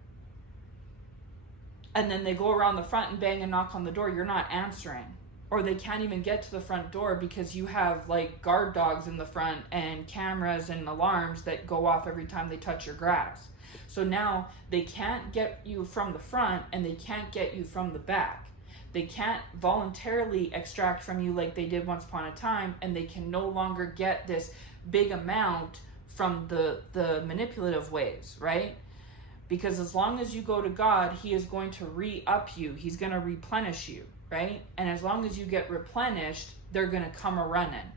And then they go around the front and bang and knock on the door, you're not answering. Or they can't even get to the front door because you have like guard dogs in the front and cameras and alarms that go off every time they touch your grass. So now they can't get you from the front and they can't get you from the back. They can't voluntarily extract from you like they did once upon a time, and they can no longer get this big amount from the manipulative ways, right? Because as long as you go to God, he is going to re-up you. He's going to replenish you, right? And as long as you get replenished, they're going to come a-running.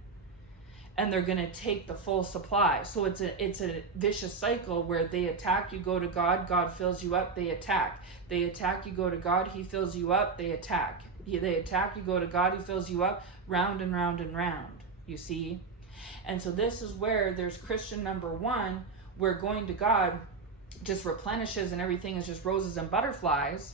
And they're going to take the full supply. So it's a vicious cycle where they attack, you go to God, God fills you up, they attack. They attack, you go to God, he fills you up, they attack. They attack, you go to God, he fills you up, round and round and round, you see? And so this is where there's Christian number one, where going to God just replenishes and everything is just roses and butterflies.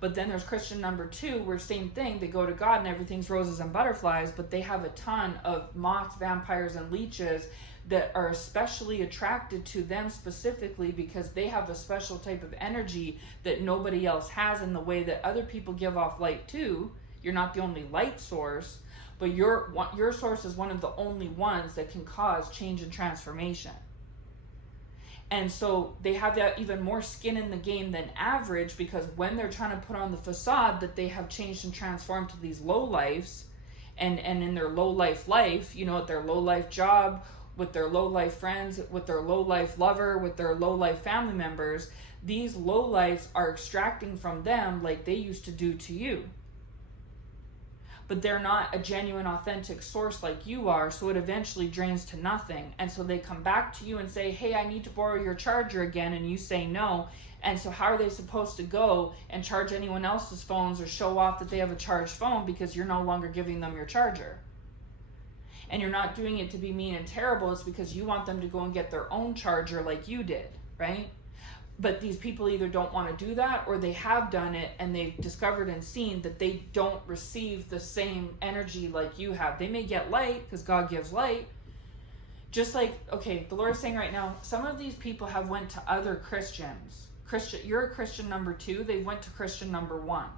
But then there's Christian number two, where same thing, they go to God and everything's roses and butterflies, but they have a ton of moths, vampires, and leeches that are especially attracted to them specifically because they have a special type of energy that nobody else has, in the way that other people give off light too. You're not the only light source, but your source is one of the only ones that can cause change and transformation. And so they have that even more skin in the game than average, because when they're trying to put on the facade that they have changed and transformed to these low lives, and in their low life, you know, at their low life job, with their low life friends, with their low life lover, with their low life family members, these low lives are extracting from them like they used to do to you. But they're not a genuine, authentic source like you are, so it eventually drains to nothing. And so they come back to you and say, hey, I need to borrow your charger again, and you say no. And so how are they supposed to go and charge anyone else's phones or show off that they have a charged phone, because you're no longer giving them your charger? And you're not doing it to be mean and terrible, it's because you want them to go and get their own charger like you did, right? But these people either don't want to do that, or they have done it and they've discovered and seen that they don't receive the same energy like you have. They may get light because God gives light. Just like, okay, the Lord is saying right now, some of these people have went to other Christians. You're a Christian number two. They went to Christian number one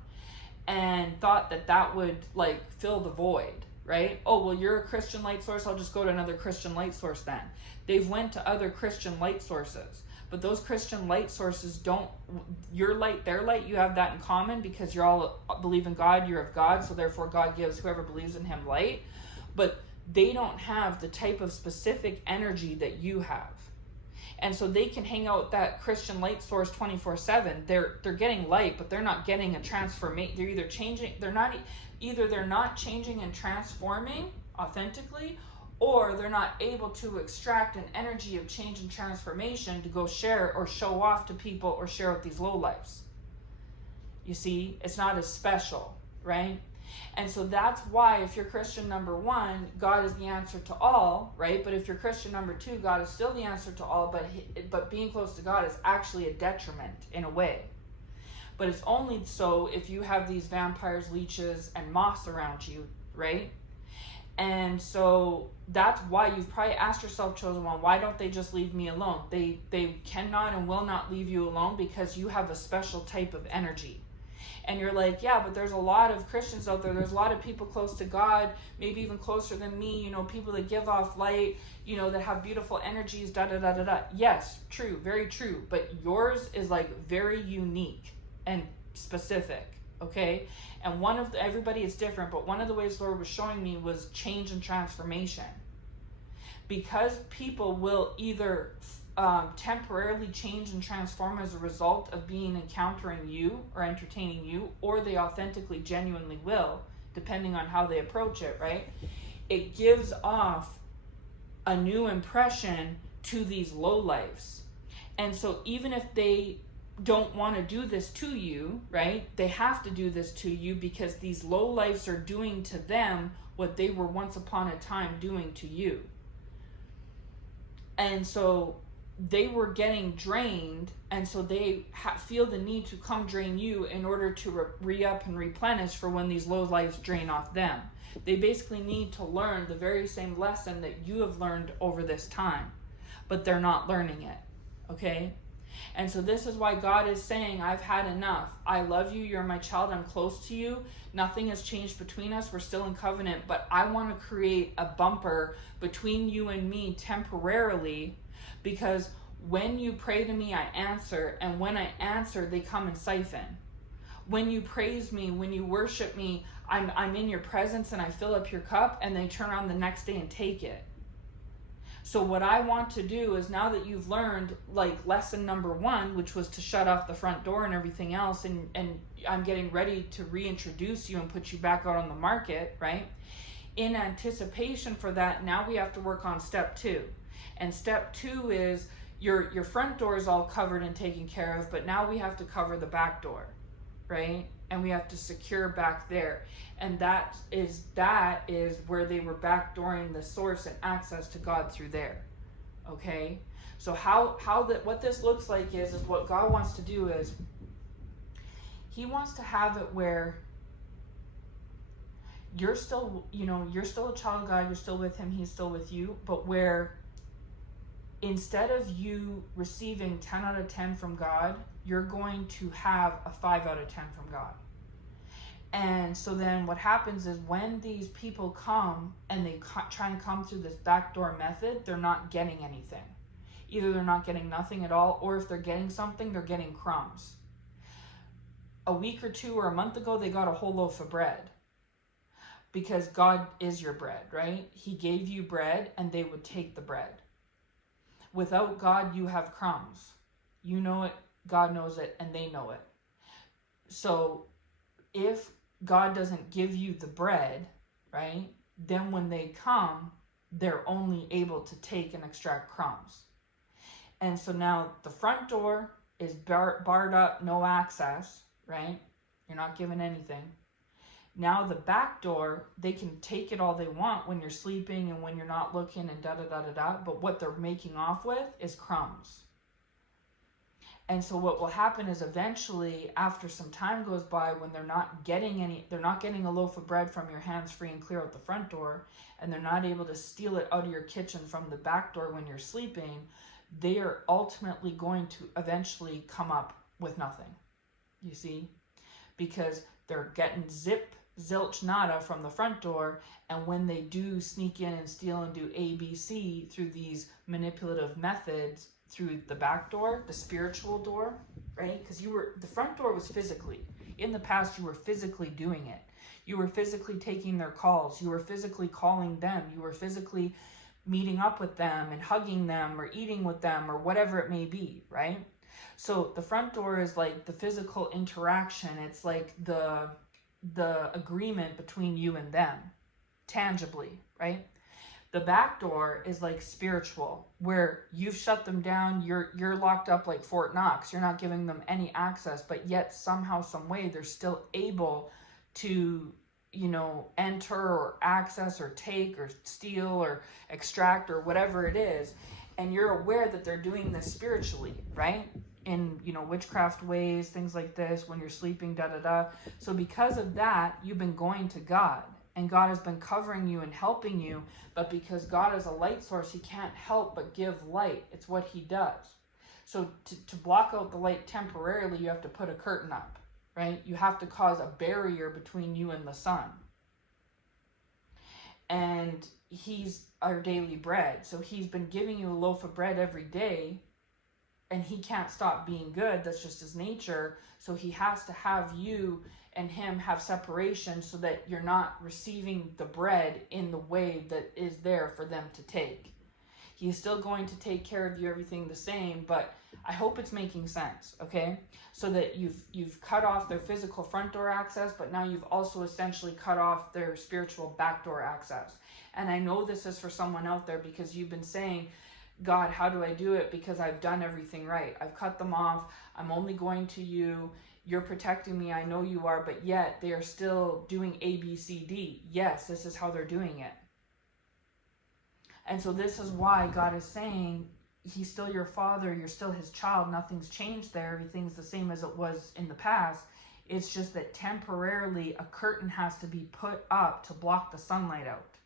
and thought that would like fill the void, right? Oh, well, you're a Christian light source. I'll just go to another Christian light source then. They've went to other Christian light sources. But those Christian light sources don't, your light, their light, you have that in common, because you're all believe in God, you're of God, so therefore God gives whoever believes in him light. But they don't have the type of specific energy that you have. And so they can hang out with that Christian light source 24/7. They're getting light, but they're not getting a transformation. They're either changing, they're not changing and transforming authentically, or they're not able to extract an energy of change and transformation to go share or show off to people or share with these lowlifes. You see, it's not as special, right? And so that's why if you're Christian number 1, God is the answer to all, right? But if you're Christian number 2, God is still the answer to all, but being close to God is actually a detriment in a way. But it's only so if you have these vampires, leeches, and moths around you, right? And so that's why you've probably asked yourself, chosen one, why don't they just leave me alone? They cannot and will not leave you alone because you have a special type of energy. And you're like, yeah, but there's a lot of Christians out there. There's a lot of people close to God, maybe even closer than me, you know, people that give off light, you know, that have beautiful energies, da da da da da. Yes, true, very true. But yours is like very unique and specific, okay? And everybody is different, but one of the ways the Lord was showing me was change and transformation. Because people will either temporarily change and transform as a result of encountering you or entertaining you, or they authentically, genuinely will, depending on how they approach it, right? It gives off a new impression to these lowlifes. And so even if they don't want to do this to you, right? They have to do this to you because these lowlifes are doing to them what they were once upon a time doing to you. And so they were getting drained, and so they feel the need to come drain you in order to re-up and replenish for when these lowlifes drain off them. They basically need to learn the very same lesson that you have learned over this time, but they're not learning it, okay? And so this is why God is saying, I've had enough. I love you. You're my child. I'm close to you. Nothing has changed between us. We're still in covenant, but I want to create a bumper between you and me temporarily, because when you pray to me, I answer. And when I answer, they come and siphon. When you praise me, when you worship me, I'm in your presence and I fill up your cup, and they turn around the next day and take it. So what I want to do is, now that you've learned like lesson number 1, which was to shut off the front door and everything else, and I'm getting ready to reintroduce you and put you back out on the market, right? In anticipation for that, now we have to work on step 2. And step 2 is your front door is all covered and taken care of, but now we have to cover the back door, right? And we have to secure back there. And that is where they were backdooring the source and access to God through there. Okay? So what this looks like is what God wants to do is, he wants to have it where you're still, you're still a child of God, you're still with him, he's still with you, but where instead of you receiving 10 out of 10 from God, you're going to have a 5 out of 10 from God. And so then what happens is, when these people come and they try and come through this backdoor method, they're not getting anything. Either they're not getting nothing at all, or if they're getting something, they're getting crumbs. A week or 2 or a month ago, they got a whole loaf of bread. Because God is your bread, right? He gave you bread, and they would take the bread. Without God, you have crumbs. You know it, God knows it, and they know it. So if God doesn't give you the bread, right, then when they come, they're only able to take and extract crumbs. And so now the front door is barred up, no access, right? You're not given anything. Now the back door, they can take it all they want when you're sleeping and when you're not looking and da-da-da-da-da, but what they're making off with is crumbs. And so what will happen is, eventually, after some time goes by, when they're not getting a loaf of bread from your hands free and clear out the front door, and they're not able to steal it out of your kitchen from the back door when you're sleeping, they are ultimately going to eventually come up with nothing. You see? Because they're getting zilch nada from the front door, and when they do sneak in and steal and do ABC through these manipulative methods, through the back door, the spiritual door, right? Because the front door was physically, in the past, you were physically doing it. You were physically taking their calls. You were physically calling them. You were physically meeting up with them and hugging them or eating with them or whatever it may be, right? So the front door is like the physical interaction. It's like the agreement between you and them, tangibly, right? The back door is like spiritual, where you've shut them down. You're locked up like Fort Knox. You're not giving them any access, but yet somehow, some way, they're still able to enter or access or take or steal or extract or whatever it is. And you're aware that they're doing this spiritually, right? In, witchcraft ways, things like this, when you're sleeping, da-da-da. So because of that, you've been going to God. And God has been covering you and helping you. But because God is a light source, he can't help but give light. It's what he does. So to block out the light temporarily, you have to put a curtain up, right? You have to cause a barrier between you and the sun. And he's our daily bread. So he's been giving you a loaf of bread every day, and he can't stop being good. That's just his nature. So he has to have you and him have separation so that you're not receiving the bread in the way that is there for them to take. He's still going to take care of you, everything the same, but I hope it's making sense, okay? So that you've cut off their physical front door access, but now you've also essentially cut off their spiritual back door access. And I know this is for someone out there because you've been saying, God, how do I do it? Because I've done everything right. I've cut them off. I'm only going to you. You're protecting me. I know you are, but yet they are still doing A, B, C, D. Yes, this is how they're doing it. And so this is why God is saying he's still your father. You're still his child. Nothing's changed there. Everything's the same as it was in the past. It's just that temporarily a curtain has to be put up to block the sunlight out.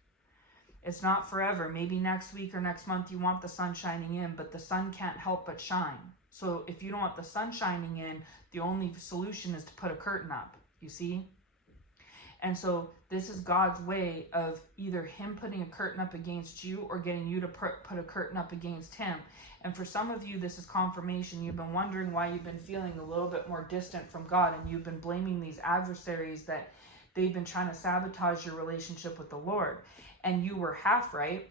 It's not forever. Maybe next week or next month you want the sun shining in, but the sun can't help but shine. So if you don't want the sun shining in, the only solution is to put a curtain up, you see? And so this is God's way of either him putting a curtain up against you or getting you to put a curtain up against him. And for some of you, this is confirmation. You've been wondering why you've been feeling a little bit more distant from God, and you've been blaming these adversaries that they've been trying to sabotage your relationship with the Lord. And you were half right.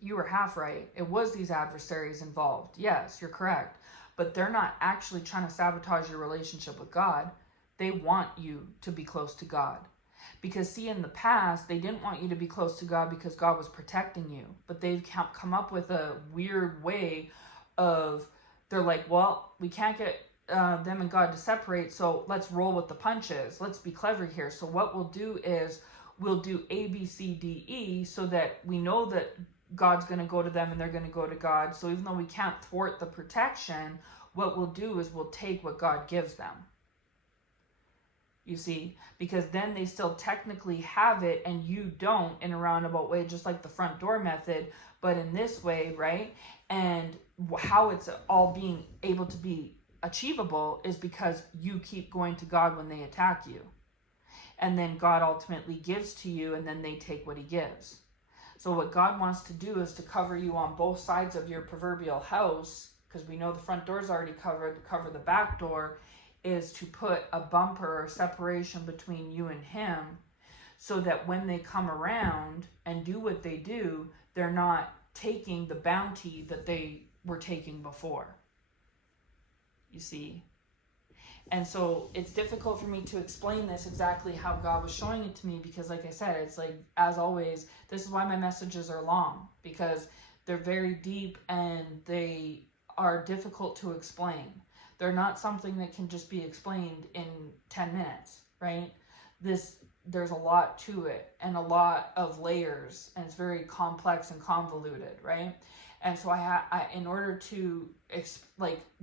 You were half right. It was these adversaries involved. Yes, you're correct. But they're not actually trying to sabotage your relationship with God. They want you to be close to God. Because see, in the past, they didn't want you to be close to God because God was protecting you. But they've come up with a weird way of, they're like, well, we can't get them and God to separate, so let's roll with the punches. Let's be clever here. So what we'll do is we'll do A, B, C, D, E so that we know that God's going to go to them and they're going to go to God. So even though we can't thwart the protection, what we'll do is we'll take what God gives them. You see, because then they still technically have it and you don't, in a roundabout way, just like the front door method, but in this way, right? And how it's all being able to be achievable is because you keep going to God when they attack you. And then God ultimately gives to you, and then they take what he gives. So what God wants to do is to cover you on both sides of your proverbial house, because we know the front door is already covered, to cover the back door, is to put a bumper or separation between you and him, so that when they come around and do what they do, they're not taking the bounty that they were taking before. You see? And so it's difficult for me to explain this exactly how God was showing it to me, because like I said, it's like, as always, this is why my messages are long, because they're very deep and they are difficult to explain. They're not something that can just be explained in 10 minutes, right? There's a lot to it and a lot of layers, and it's very complex and convoluted, right? And so I in order to,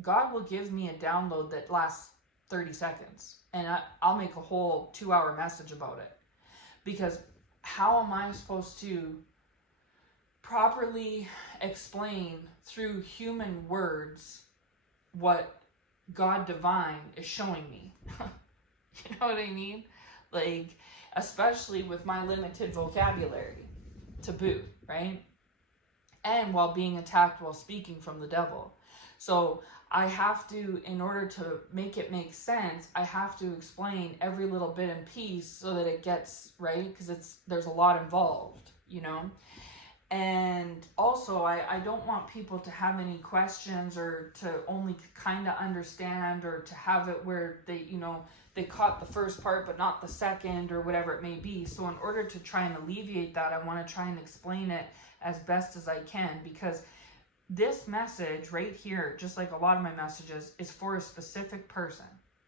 God will give me a download that lasts 30 seconds, and I'll make a whole 2-hour message about it, because how am I supposed to properly explain through human words what God divine is showing me? You know what I mean? Like, especially with my limited vocabulary to boot, right? And while being attacked while speaking from the devil. So I have to, in order to make it make sense, I have to explain every little bit and piece so that it gets right, because there's a lot involved, you know? And also, I don't want people to have any questions, or to only kind of understand, or to have it where they, they caught the first part but not the second, or whatever it may be. So in order to try and alleviate that, I want to try and explain it as best as I can, because this message right here, just like a lot of my messages, is for a specific person,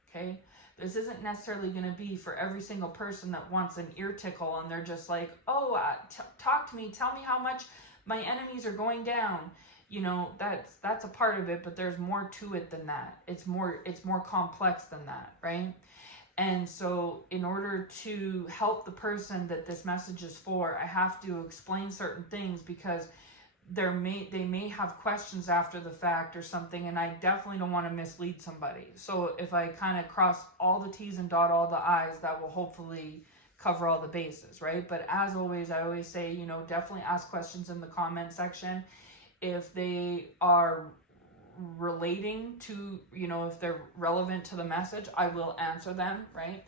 okay? This isn't necessarily going to be for every single person that wants an ear tickle and they're just like, oh, talk to me, tell me how much my enemies are going down. You know, that's a part of it, but there's more to it than that. It's more complex than that, right? And so in order to help the person that this message is for, I have to explain certain things, because they may have questions after the fact or something, and I definitely don't want to mislead somebody. So if I kind of cross all the T's and dot all the I's, that will hopefully cover all the bases, right? But as always, I always say, you know, definitely ask questions in the comment section. If they are relating to, you know, if they're relevant to the message, I will answer them, right?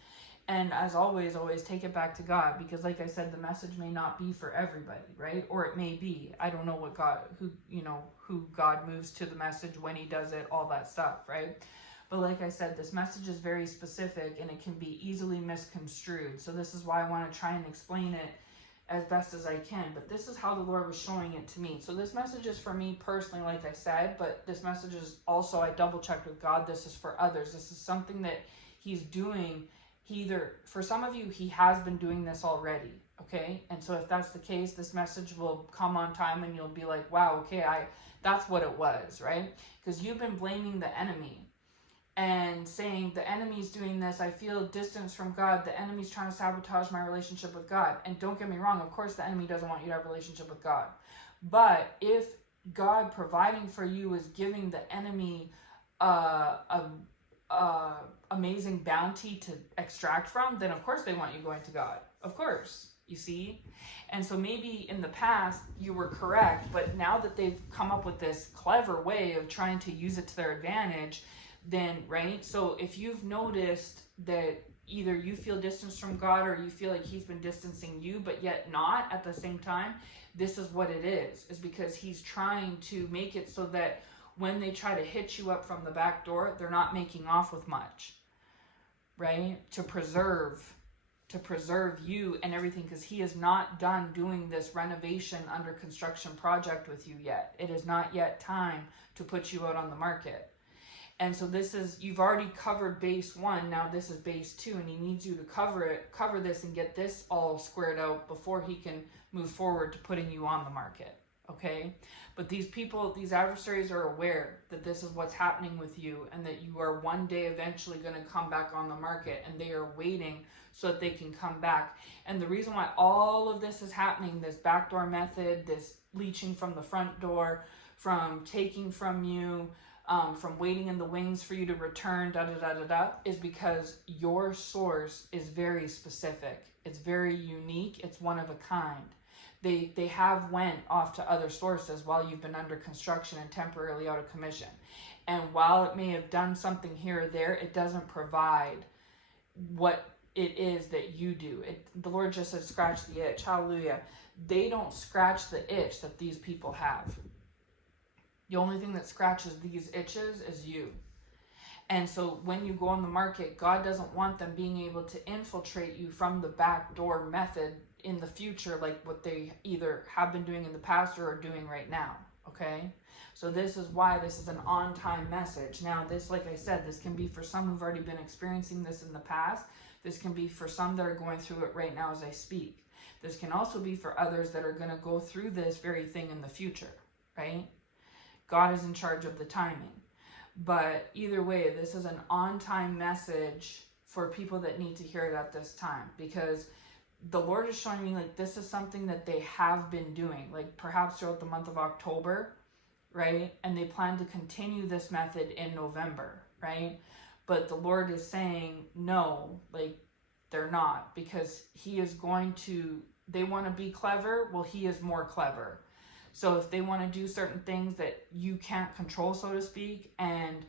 And as always take it back to God, because like I said, the message may not be for everybody, right? Or it may be. I don't know what God, who God moves to the message, when he does it, all that stuff, right? But like I said, this message is very specific and it can be easily misconstrued. So this is why I want to try and explain it as best as I can. But this is how the Lord was showing it to me. So this message is for me personally, like I said, but this message is also, I double checked with God, this is for others. This is something that he's doing. For some of you, he has been doing this already, okay? And so if that's the case, this message will come on time and you'll be like, wow, okay, that's what it was, right? Because you've been blaming the enemy and saying, the enemy's doing this, I feel distance from God, the enemy's trying to sabotage my relationship with God. And don't get me wrong, of course the enemy doesn't want you to have a relationship with God. But if God providing for you is giving the enemy amazing bounty to extract from, then of course they want you going to God. Of course, you see? And so maybe in the past you were correct, but now that they've come up with this clever way of trying to use it to their advantage, then, right? So if you've noticed that either you feel distance from God or you feel like he's been distancing you, but yet not at the same time, this is what it is because he's trying to make it so that when they try to hit you up from the back door, they're not making off with much, right? To preserve you and everything, because he is not done doing this renovation under construction project with you yet. It is not yet time to put you out on the market. And so this is, you've already covered base 1, now this is base 2, and he needs you to cover this and get this all squared out before he can move forward to putting you on the market, okay? But these people, these adversaries are aware that this is what's happening with you and that you are one day eventually going to come back on the market, and they are waiting so that they can come back. And the reason why all of this is happening, this backdoor method, this leeching from the front door, from taking from you, from waiting in the wings for you to return, is because your source is very specific. It's very unique. It's one of a kind. They have went off to other sources while you've been under construction and temporarily out of commission. And while it may have done something here or there, it doesn't provide what it is that you do. The Lord just said, scratch the itch. Hallelujah. They don't scratch the itch that these people have. The only thing that scratches these itches is you. And so when you go on the market, God doesn't want them being able to infiltrate you from the backdoor method in the future, like what they either have been doing in the past or are doing right now, okay? So this is why this is an on-time message. Now this, like I said, this can be for some who've already been experiencing this in the past. This can be for some that are going through it right now as I speak. This can also be for others that are going to go through this very thing in the future, right? God is in charge of the timing. But either way, this is an on-time message for people that need to hear it at this time, because the Lord is showing me like this is something that they have been doing, like perhaps throughout the month of October, right? And they plan to continue this method in November, right? But the Lord is saying, no, like they're not, because he is going to, they want to be clever. Well, he is more clever. So if they want to do certain things that you can't control, so to speak, and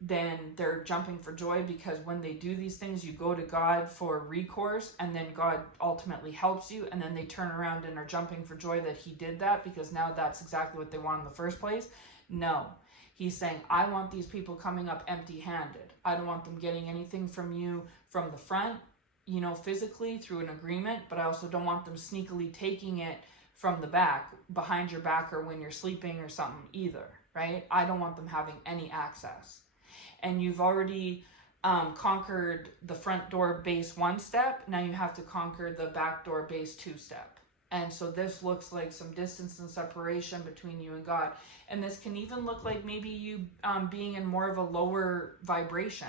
then they're jumping for joy because when they do these things, you go to God for recourse, and then God ultimately helps you, and then they turn around and are jumping for joy that he did that because now that's exactly what they want in the first place. No, he's saying, I want these people coming up empty-handed. I don't want them getting anything from you from the front, you know, physically through an agreement, but I also don't want them sneakily taking it from the back, behind your back, or when you're sleeping or something either, right? I don't want them having any access. And you've already conquered the front door base 1 step, now you have to conquer the back door base 2 step. And so this looks like some distance and separation between you and God. And this can even look like maybe you being in more of a lower vibration.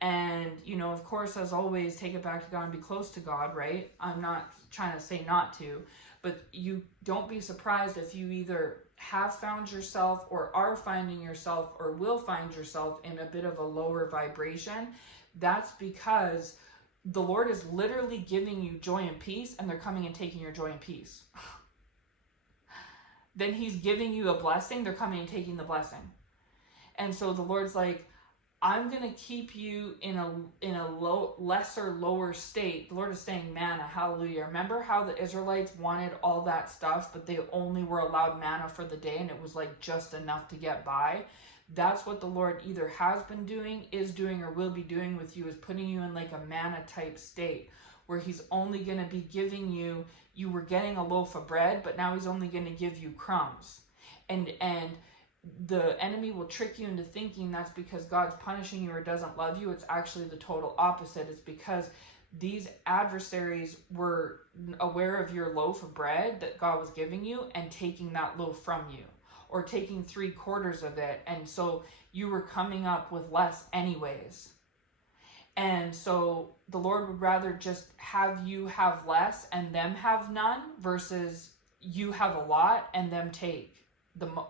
And, you know, of course, as always, take it back to God and be close to God, right? I'm not trying to say not to, but you don't be surprised if you either have found yourself or are finding yourself or will find yourself in a bit of a lower vibration. That's because the Lord is literally giving you joy and peace, and they're coming and taking your joy and peace. Then he's giving you a blessing, they're coming and taking the blessing. And so the Lord's like, I'm going to keep you in a lower state. The Lord is saying manna, hallelujah. Remember how the Israelites wanted all that stuff, but they only were allowed manna for the day, and it was like just enough to get by? That's what the Lord either has been doing, is doing, or will be doing with you, is putting you in like a manna type state where he's only going to be giving you, you were getting a loaf of bread, but now he's only going to give you crumbs. And the enemy will trick you into thinking that's because God's punishing you or doesn't love you. It's actually the total opposite. It's because these adversaries were aware of your loaf of bread that God was giving you and taking that loaf from you, or taking 3/4 of it. And so you were coming up with less anyways. And so the Lord would rather just have you have less and them have none, versus you have a lot and them take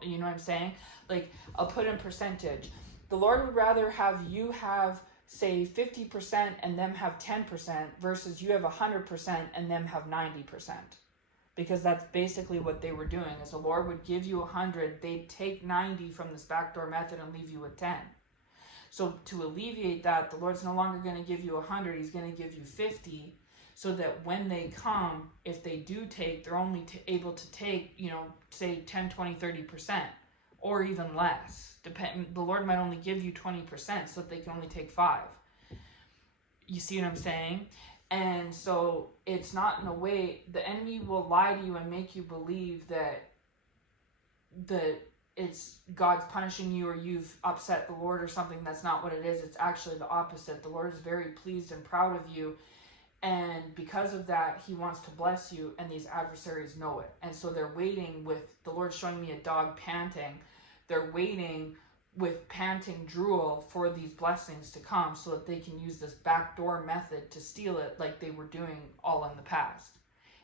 you know what I'm saying? Like, I'll put in percentage. The Lord would rather have you have, say, 50% and them have 10% versus you have 100% and them have 90%. Because that's basically what they were doing. Is the Lord would give you 100, they'd take 90 from this backdoor method and leave you with 10. So to alleviate that, the Lord's no longer going to give you 100, he's going to give you 50, so that when they come, if they do take, they're only able to take, you know, say 10, 20, 30%, or even less. The Lord might only give you 20% so that they can only take 5. You see what I'm saying? And so it's not, in a way, the enemy will lie to you and make you believe that it's God's punishing you or you've upset the Lord or something. That's not what it is. It's actually the opposite. The Lord is very pleased and proud of you. And because of that, he wants to bless you, and these adversaries know it. And so they're waiting with, the Lord showing me a dog panting. They're waiting with panting drool for these blessings to come so that they can use this backdoor method to steal it like they were doing all in the past.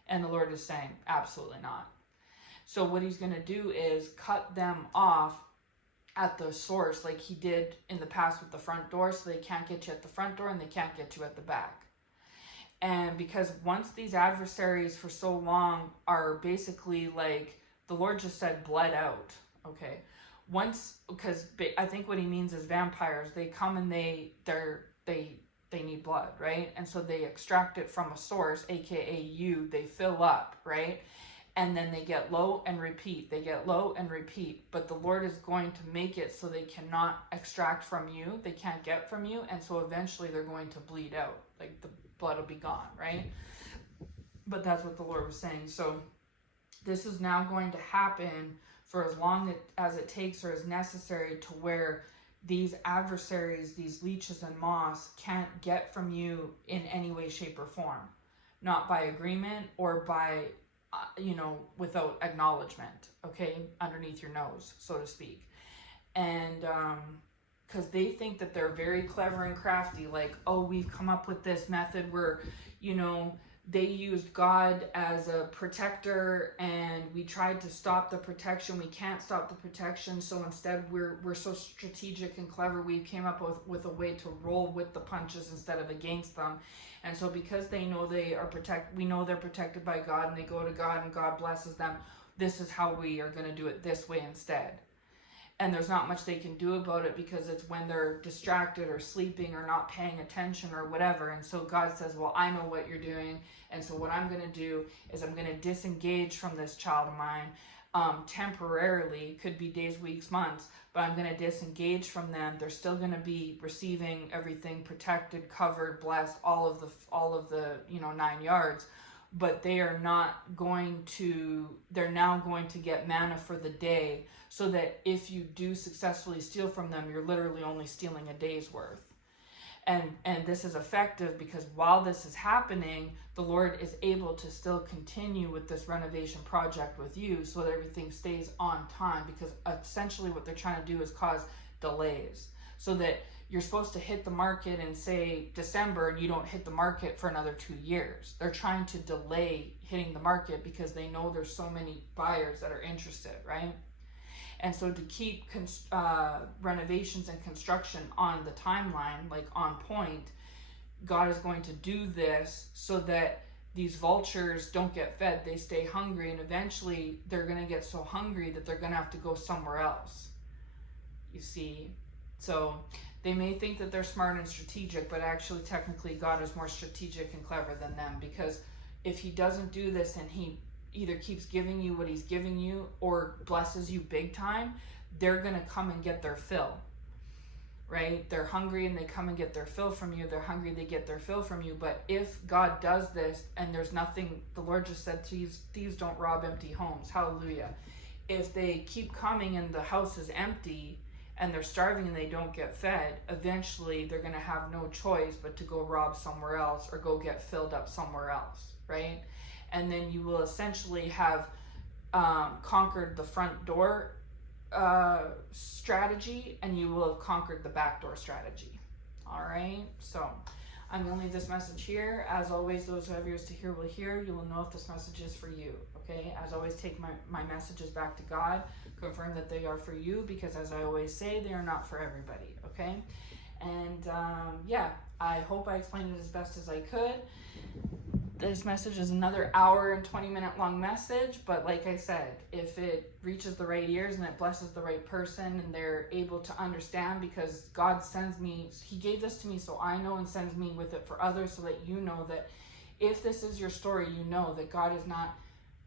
And the Lord is saying, absolutely not. So what he's going to do is cut them off at the source like he did in the past with the front door, so they can't get you at the front door and they can't get you at the back. And because once these adversaries for so long are basically like, the Lord just said bled out, okay? Once, because I think what he means is vampires, they come and they need blood, right? And so they extract it from a source, aka you, they fill up, right? And then they get low and repeat, they get low and repeat. But the Lord is going to make it so they cannot extract from you, they can't get from you, and so eventually they're going to bleed out, like the blood will be gone, right? But that's what the Lord was saying. So this is now going to happen for as long as it takes or is necessary, to where these adversaries, these leeches and moths, can't get from you in any way, shape, or form. Not by agreement or by, without acknowledgement, okay, underneath your nose, so to speak. And because they think that they're very clever and crafty, like, oh, we've come up with this method where, they used God as a protector and we tried to stop the protection. We can't stop the protection, so instead we're so strategic and clever, we came up with a way to roll with the punches instead of against them. And so because they know we know they're protected by God, and they go to God and God blesses them, this is how we are going to do it this way instead. And there's not much they can do about it, because it's when they're distracted or sleeping or not paying attention or whatever. And so God says, well, I know what you're doing. And so what I'm going to do is I'm going to disengage from this child of mine temporarily. Could be days, weeks, months, but I'm going to disengage from them. They're still going to be receiving everything protected, covered, blessed, all of the 9 yards. But they're now going to get manna for the day, so that if you do successfully steal from them, you're literally only stealing a day's worth. And this is effective because while this is happening, the Lord is able to still continue with this renovation project with you so that everything stays on time, because essentially what they're trying to do is cause delays so that you're supposed to hit the market in, say, December, and you don't hit the market for another 2 years. They're trying to delay hitting the market because they know there's so many buyers that are interested, right? And so to keep renovations and construction on the timeline, like on point, God is going to do this so that these vultures don't get fed. They stay hungry, and eventually they're going to get so hungry that they're going to have to go somewhere else. You see? So they may think that they're smart and strategic, but actually technically God is more strategic and clever than them, because if he doesn't do this and he either keeps giving you what he's giving you or blesses you big time, they're going to come and get their fill, right? They're hungry and they come and get their fill from you. They're hungry, they get their fill from you. But if God does this and there's nothing, the Lord just said, thieves don't rob empty homes. Hallelujah. If they keep coming and the house is empty and they're starving and they don't get fed, eventually they're going to have no choice but to go rob somewhere else or go get filled up somewhere else, right? And then you will essentially have conquered the front door strategy, and you will have conquered the back door strategy. All right, so I'm going to leave this message here. As always, those who have ears to hear will hear. You will know if this message is for you. Okay, as always, take my messages back to God, confirm that they are for you, because as I always say, they are not for everybody. Okay, and yeah, I hope I explained it as best as I could. This message is another hour and 20-minute long message, but like I said, if it reaches the right ears and it blesses the right person and they're able to understand, because God sends me, he gave this to me so I know, and sends me with it for others so that you know that if this is your story, you know that God is not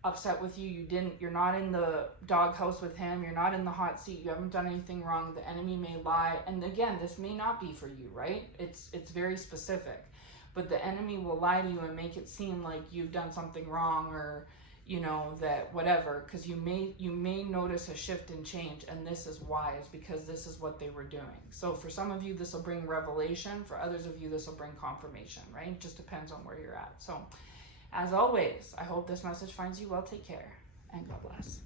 upset with you. You're not in the doghouse with him. You're not in the hot seat. You haven't done anything wrong. The enemy may lie. And again, this may not be for you, right? It's very specific. But the enemy will lie to you and make it seem like you've done something wrong, or that whatever, because you may notice a shift and change, and this is why. It's because this is what they were doing. So for some of you, this will bring revelation. For others of you, this will bring confirmation, right? It just depends on where you're at. So as always, I hope this message finds you well. Take care, and God bless.